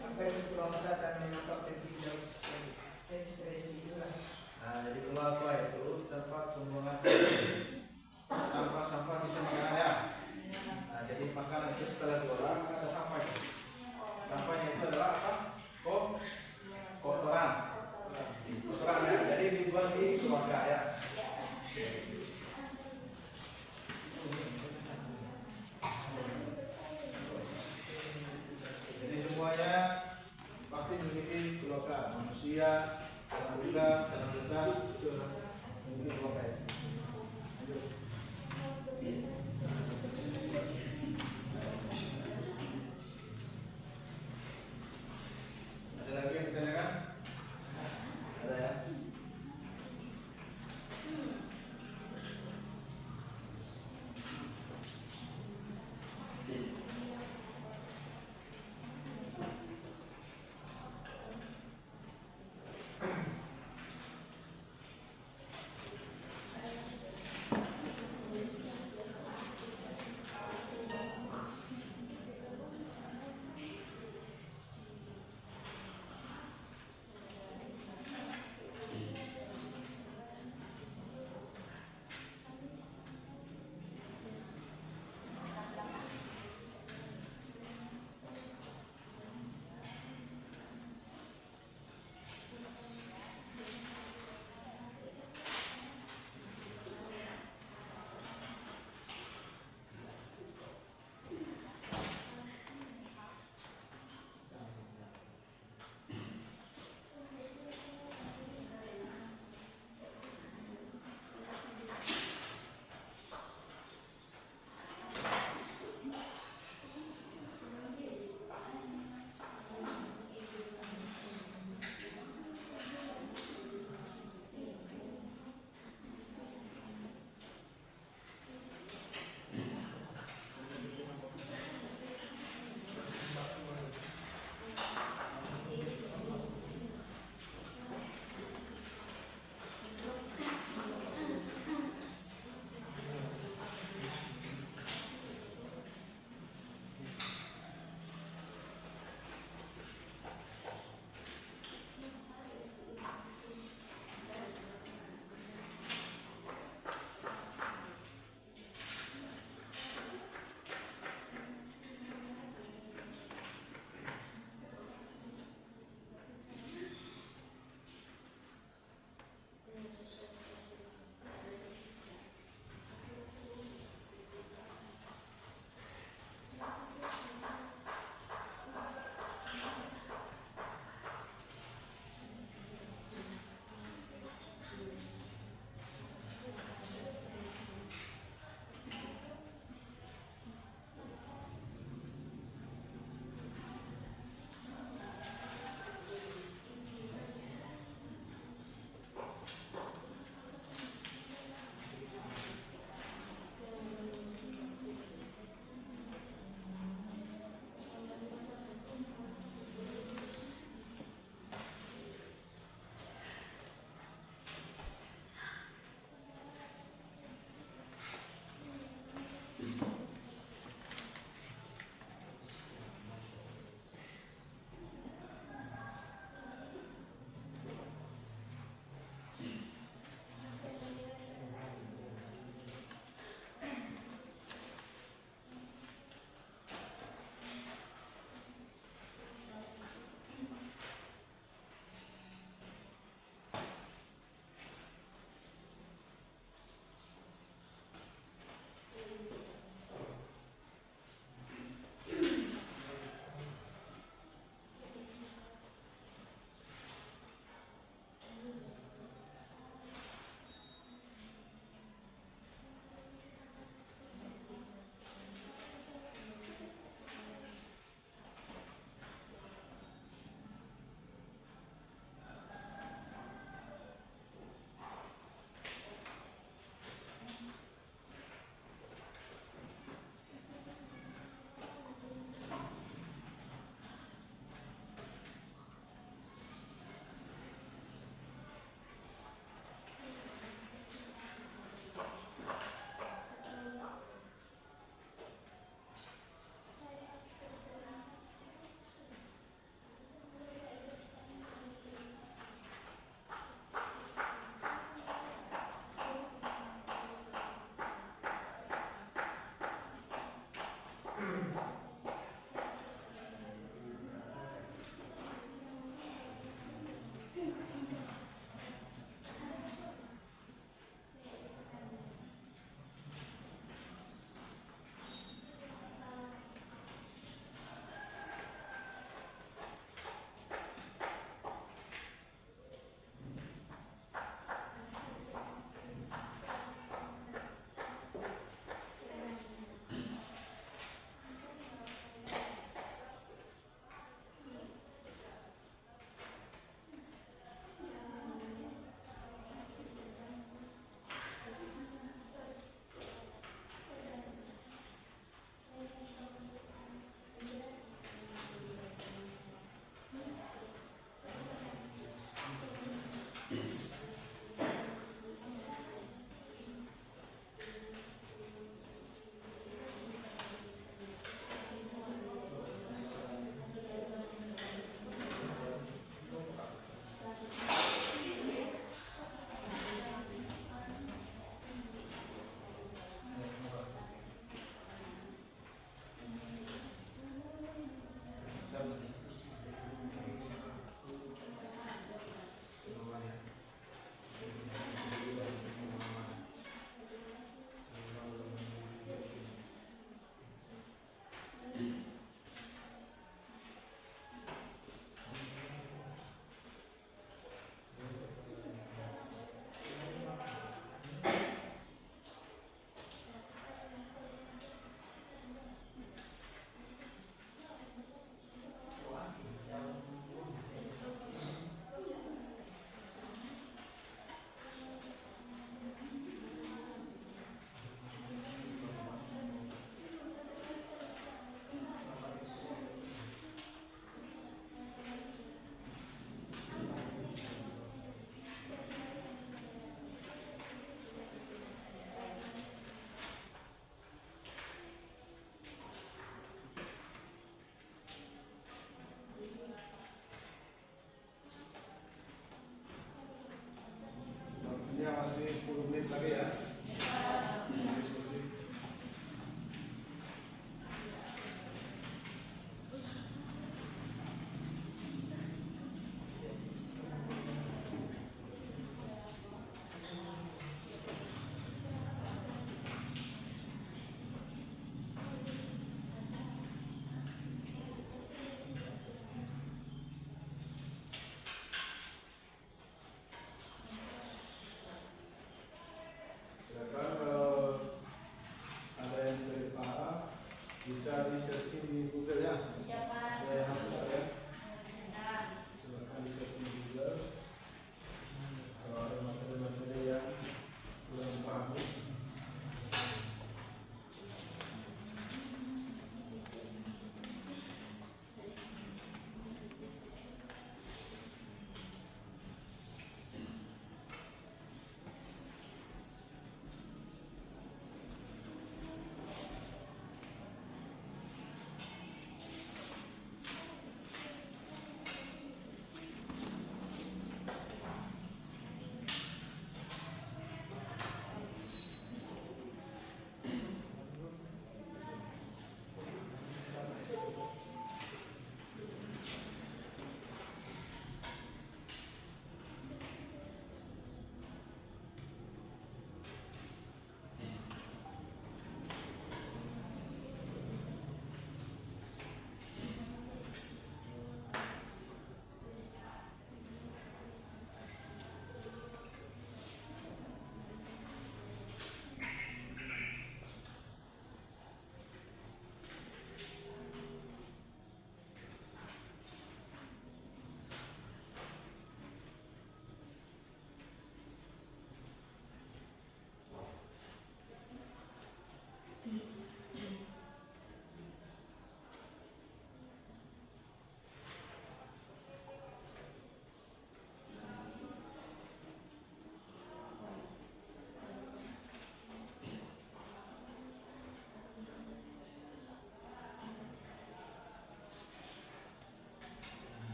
Apa itu kelompok dan mengapa tidak ekspresi jelas? Nah, jadi keluarga itu tempat pembuangan sampah-sampah sisa makanan ya. Nah, jadi makanan itu setelah diolah ada sampah. Sampahnya itu adalah apa? Kotoran. Kotoran ya. Jadi dibuang di keluarga ya. Jadi semuanya pasti memiliki keluarga, manusia, tanah besar itu memiliki keluarga.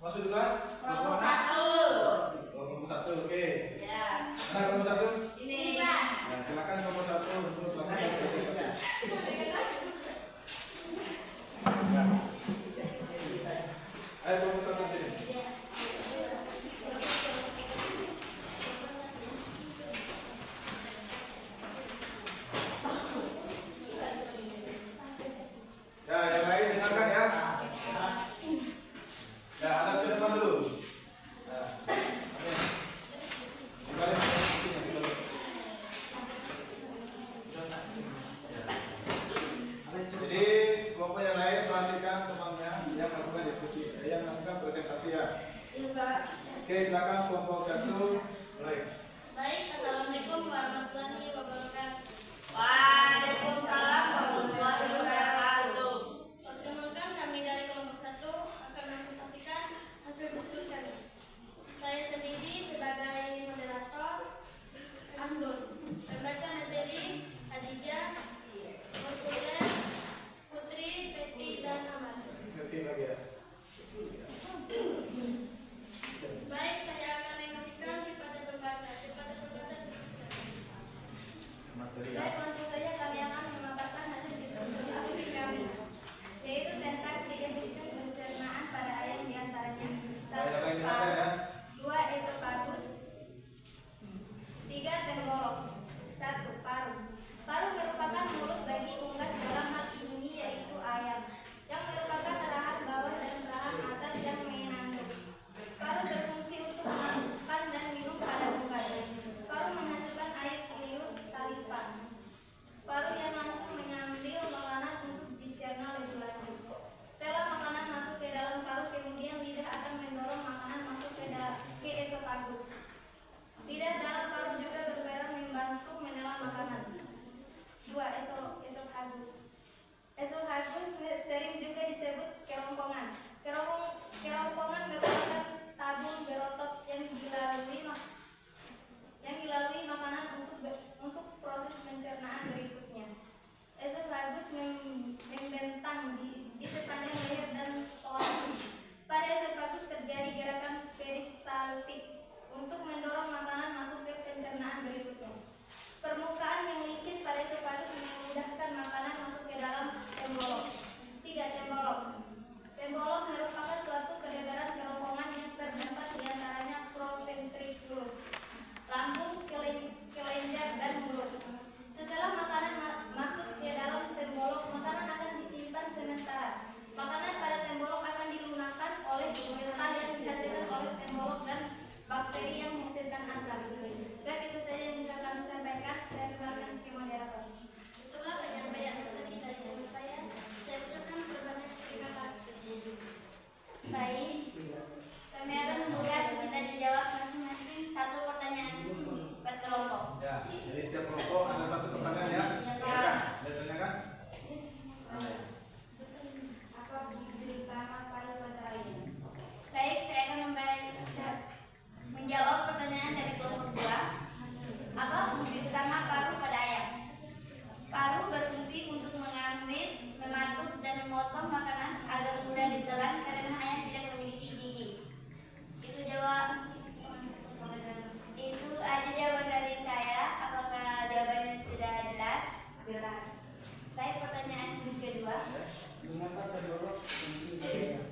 Masuk juga? Kelompok 1. Kelompok 1, oke. Ya. Mana kelompok 1? Ini. Pak. Nah, silakan kelompok 1 untuk melakukan presentasi. Ya. Ayo kelompok 1 sini. Ya, yang lain dengarkan ya. Ya, ada ke depan dulu. Ya. Oke. Kembali ke sini, kita lihat. Jadi kelompok yang lain perhatikan temannya yang melakukan diskusi, yang melakukan presentasi ya. Iya, Pak. Oke, silakan kelompok 1 mulai. Baik, Assalamualaikum warahmatullahi wabarakatuh. Waalaikumsalam warahmatullahi wabarakatuh. Perkenalkan, kami dari kelompok 1 akan mempresentasikan hasil diskusi kami. Saya sendiri sebagai moderator, Andul, pembaca materi, Khadijah, Murkulen, Putri, Fetri, dan Amar. Ngerti lagi ya. Baik, saya akan mengajukan kepada pembaca. Materi ya. Saya langsung saja kami akan memaparkan hasil diskusi kami, yaitu tentang 3 sistem pencernaan pada ayam diantaranya. 1. Paru, 2. Esofagus, 3. Tembolok. 1. Paru. Paru merupakan mulut bagi unggas dalam hal ini yaitu ayam, yang merupakan rahang bawah dan rahang atas yang mengandung. Paru berfungsi untuk makan dan minum pada unggas. Paru menghasilkan air liur saliva. Paru yang langsung mengambil makanan untuk dicerna lebih lanjut. Setelah makanan masuk ke dalam paru, kemudian lidah akan mendorong makanan masuk ke esofagus. Lidah dalam paru juga berperan membantu menelan makanan. 2. Esofagus. Esofagus sering juga disebut kerongkongan. Kerongkongan merupakan tabung berotot yang dilalui makanan untuk proses pencernaan berikutnya. Esofagus membentang di sepanjang leher dan thorax. Pada esofagus terjadi gerakan peristaltik untuk mendorong makanan masuk ke pencernaan berikutnya. Permukaan yang licin pada esofagus memudahkan makanan masuk ke dalam tembolok. 3. Tembolok. Tembolok merupakan suatu kelendaran kerongkongan yang terdapat di antaranya proventriculus, lambung, kelenjar, dan mulut. Setelah makanan masuk ke dalam tembolok, makanan akan disimpan sementara. Makanan pada tembolok akan dilunakan oleh biota yang dihasilkan oleh tembolok dan bakteri yang menghasilkan asam. Baik, itu saja yang bisa kami sampaikan. Saya kembalikan ke moderator. Itulah penyampaian tadi dari saya. Saya ucapkan berbanyak terima kasih. Baik, kami akan membuka sesi tanya jawab masing-masing 1 pertanyaan per kelompok. Ya, jadi setiap kelompok ada 1 pertanyaan ya. Ya, Pak. Ya, ada tanyakan? Apa fungsi utama paru pada ayam? Baik, saya akan menjawab pertanyaan dari kelompok 2. Apa fungsi utama paru pada ayam? Paru berfungsi untuk mengambil, mematuk, dan memotong makanan agar mudah ditelan karena ayam tidak memiliki gigi. Itu aja jawaban dari saya. Apakah jawabannya sudah jelas? Jelas. Baik, pertanyaan yang kedua. Mengapa tembolok penting bagi ayam?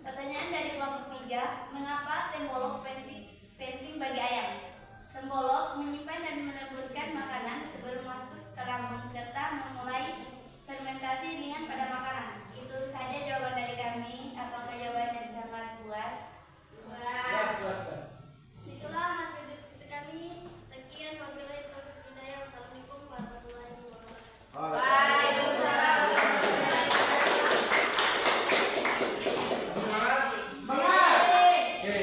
Pertanyaan dari kelompok 3, mengapa tembolok penting bagi ayam? Tembolok menyimpan dan melembutkan makanan sebelum masuk ke lambung serta memulai fermentasi ringan pada makanan. Itu saja jawaban dari kami. Apakah jawabannya sangat puas? Itulah hasil diskusi kami. Sekian, wabillahi taufiq wal hidayah. Wassalamualaikum warahmatullahi wabarakatuh. Waalaikumsalam. Semangat! Semangat! Oke.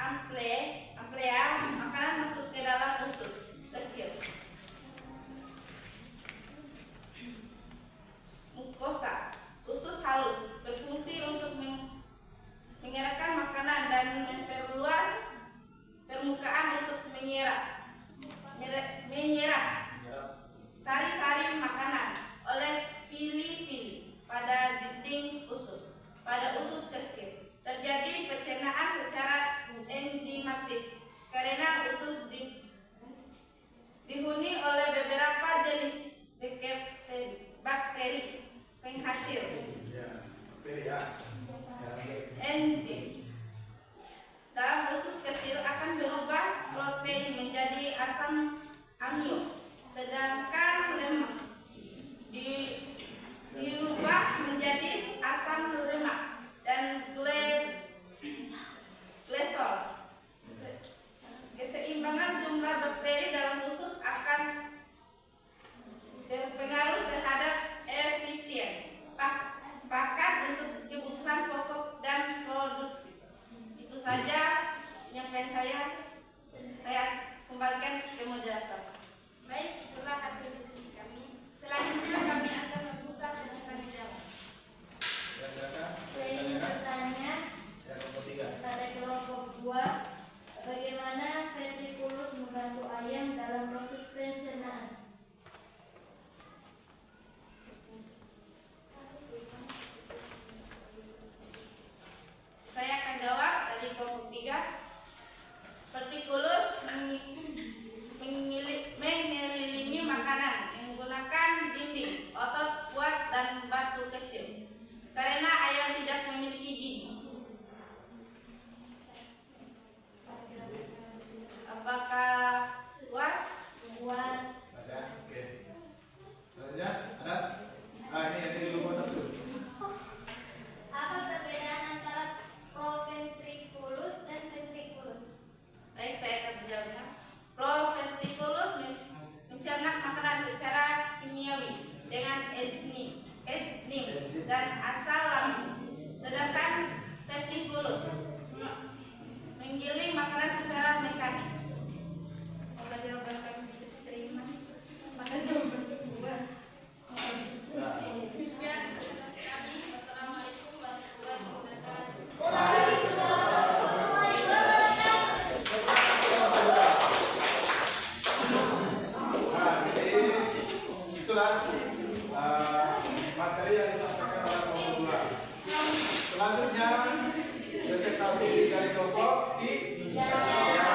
amplea, makanan masuk ke dalam usus kecil. Mukosa, usus halus, berfungsi untuk mengeratkan makanan dan memperluas permukaan untuk menyerap sari-sari makanan oleh pili-pili pada dinding usus. Pada usus kecil terjadi pencernaan secara enzimatis karena usus dihuni oleh beberapa jenis bakteri penghasil enzim. Dalam usus kecil akan berubah protein menjadi asam amino, sedangkan lemak dirubah menjadi asam lemak dan glisol. Keseimbangan jumlah bakteri dalam usus akan berpengaruh terhadap efisien pakan untuk kebutuhan pokok dan produksi. Itu saja penyampaian saya kembalikan ke moderator. Baik, itulah hasil diskusi kami. Selanjutnya kami akan membuka sesi tanya jawab. Saya ingin bertanya pada kelompok 2, bagaimana ventrikulus membantu ayam dalam proses pencernaan? Saya akan jawab dari kelompok 3. Ventrikulus mengelilingi makanan menggunakan dinding, otot kuat dan batu kecil. Karena ayam tidak memiliki gigi. Apakah puas? Puas. Oke. Selanjutnya ada. Ini dulu satu. Apa perbedaan antara proventriculus dan ventriculus? Baik, saya akan menjawabnya. Proventriculus mencerna makanan secara kimiawi dengan enzim dan asal lambung, sedangkan ventriculus menggiling makanan secara mekanik. Apakah jawaban kami bisa diterima? Maka jawaban kedua. Assalamualaikum warahmatullahi wabarakatuh. Itulah materi yang disampaikan oleh kelompok 2. Selanjutnya presentasi dari kelompok 3.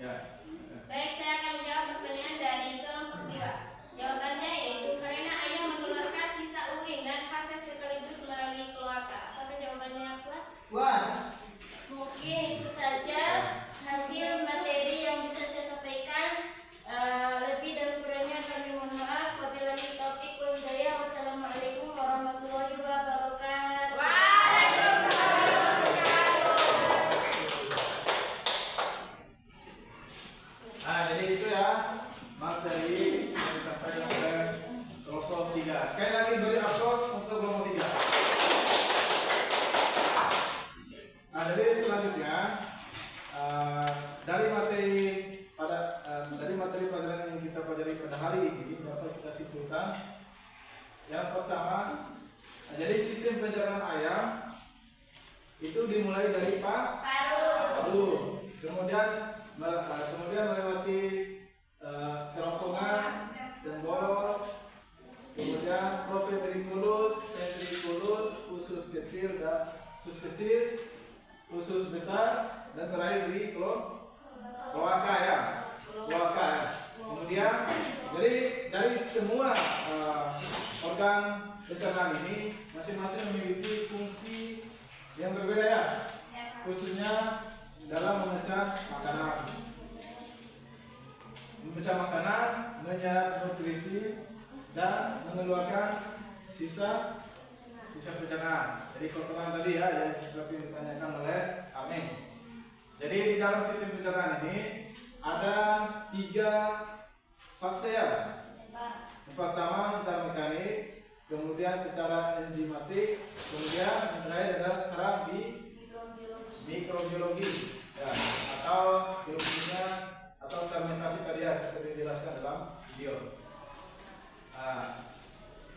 Ya. Baik, saya akan menjawab pertanyaan dari kelompok 2. Jawabannya yaitu karena ayam mengeluarkan sisa urin dan feses sekaligus melalui kloaka. Apakah jawabannya puas? Puas. Mungkin itu saja hasil materi yang bisa saya sampaikan. Lebih dan kurangnya kami mohon maaf. Wabillahi taufiq wal hidayah. Wassalamualaikum warahmatullahi wabarakatuh. Nah, jadi itu ya materi yang disampaikan oleh kelompok 3. Sekali lagi beri aplaus untuk kelompok 3. Nah, jadi selanjutnya dari materi pelajaran yang kita pelajari pada hari ini dapat kita simpulkan. Yang pertama, jadi sistem pencernaan ayam itu dimulai dari paru, kemudian melewati kerongkongan dan borok, kemudian proventriculus, ventriculus, usus kecil, usus besar, dan terakhir di kloaka ya. Kemudian jadi dari semua organ pencernaan ini masing-masing memiliki fungsi yang berbeda ya, khususnya dalam memecah makanan, menyerap nutrisi, dan mengeluarkan sisa pencernaan. Jadi kotoran tadi ya yang seperti ditanyakan oleh Amin. Jadi di dalam sistem pencernaan ini ada 3 fase ya. Yang pertama secara mekanik, kemudian secara enzimatik, kemudian yang terakhir adalah secara mikrobiologi ya, atau biologinya atau fermentasi tadi ya seperti dijelaskan dalam video.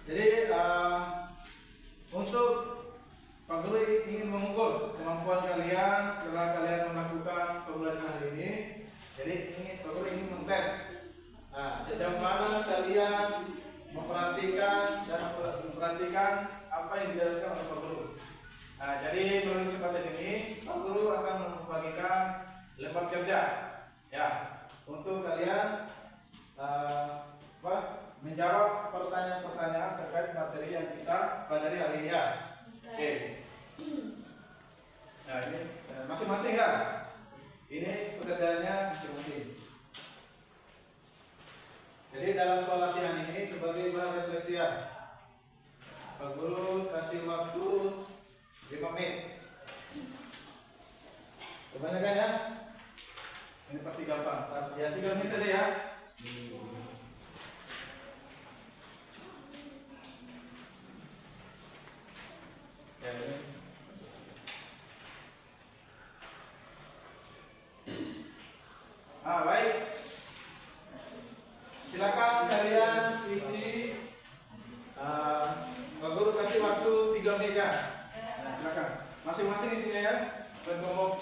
Jadi untuk Pak Guru ingin mengukur kemampuan kalian setelah kalian melakukan pembelajaran hari ini. Jadi Pak Guru ingin mengtes sejauh mana kalian memperhatikan apa yang dijelaskan oleh Pak Guru. Jadi melalui kesempatan ini Pak Guru akan membagikan lembar kerja ya untuk kalian menjawab pertanyaan-pertanyaan terkait materi yang kita pelajari hari ini ya. Oke. Nah ini masing-masing ya. Ini pekerjaannya masing-masing. Jadi dalam soal latihan ini sebagai bahan refleksi ya, Pak Guru kasih waktu 5 menit. Kebanyakan ya. Ini pasti gampang. Ya 3 menit saja ya. Ya, ini. Baik. Silakan kalian isi. Pak Guru kasih waktu 3 menit ya. Nah, silakan. Masing-masing isinya ya. Dan ngomong.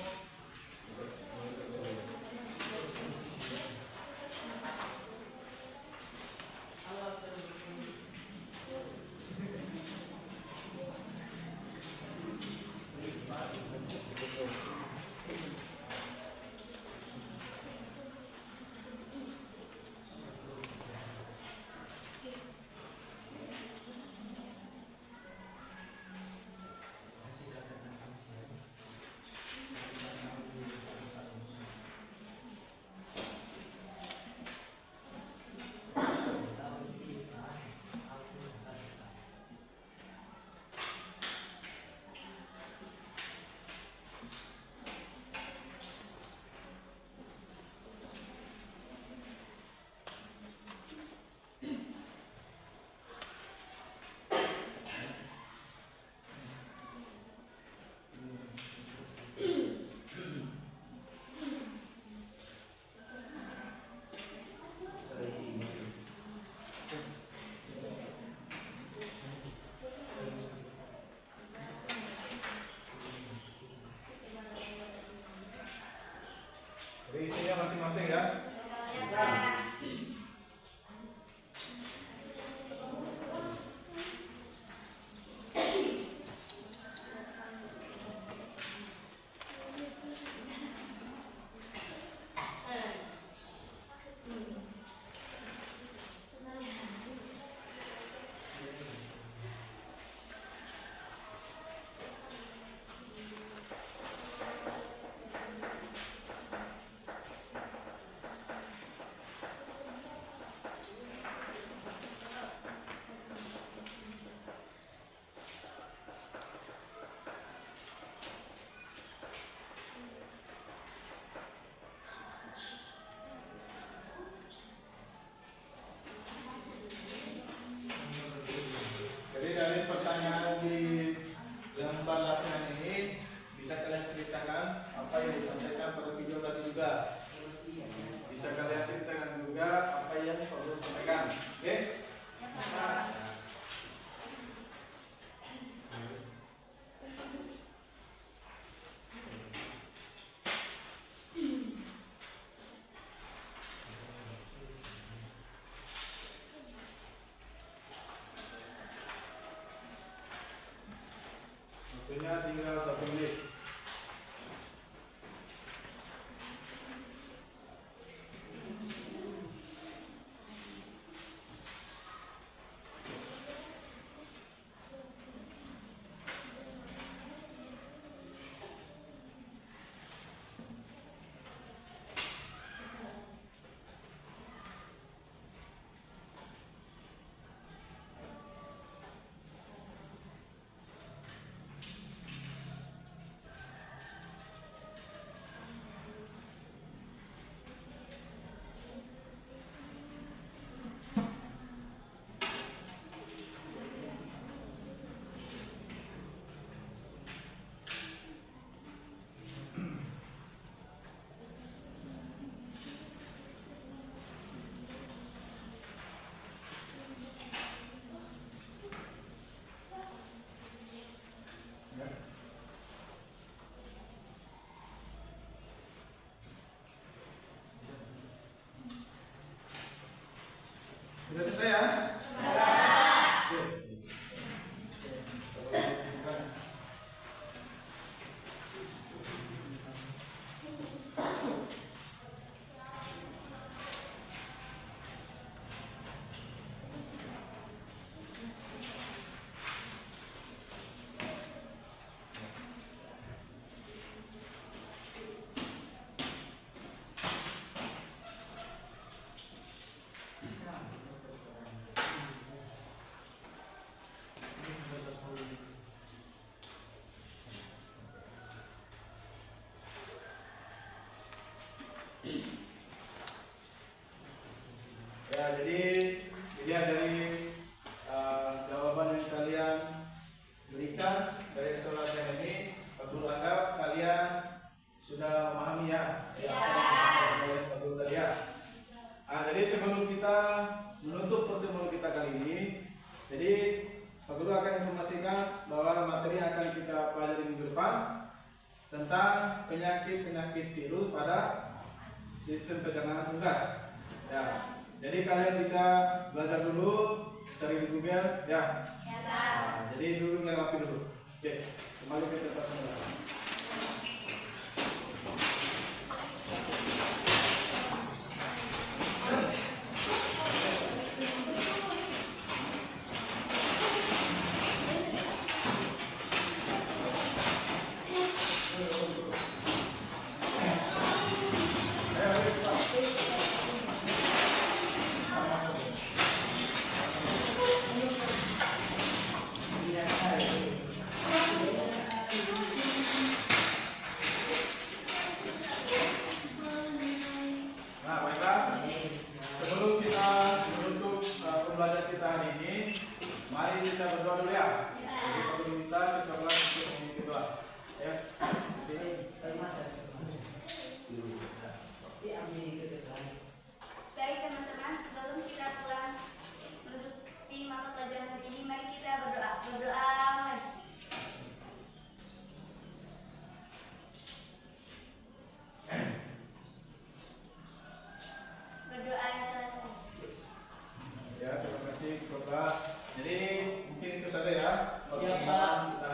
Waktunya tinggal 1 menit. Sudah selesai ya? Oke. Ya, jadi dilihat dari jawaban yang kalian berikan dari soalnya ini, Pak Guru anggap kalian sudah memahami ya. Pak Guru tadi ya. Jadi sebelum kita menutup pertemuan kita kali ini, jadi Pak Guru akan informasikan bahwa materi yang akan kita pelajari minggu depan tentang penyakit-penyakit virus pada sistem pencernaan unggas. Ya. Jadi kalian bisa belajar dulu, cari di Google, ya. Nah, jadi dulu yang rapi dulu. Oke, kembali ke tempat semula. Nah, baiklah. Sebelum kita menutup pembelajaran kita hari ini, mari kita berdoa dulu ya. Kita minta kita ulang untuk berdoa. Ya. Baik teman-teman, sebelum kita pulang menutupi mata pelajaran hari ini, mari kita berdoa. Mari. Berdoa selesai. Ya, terima kasih Bapak. Jadi mungkin itu saja ya. Iya, Pak. Kita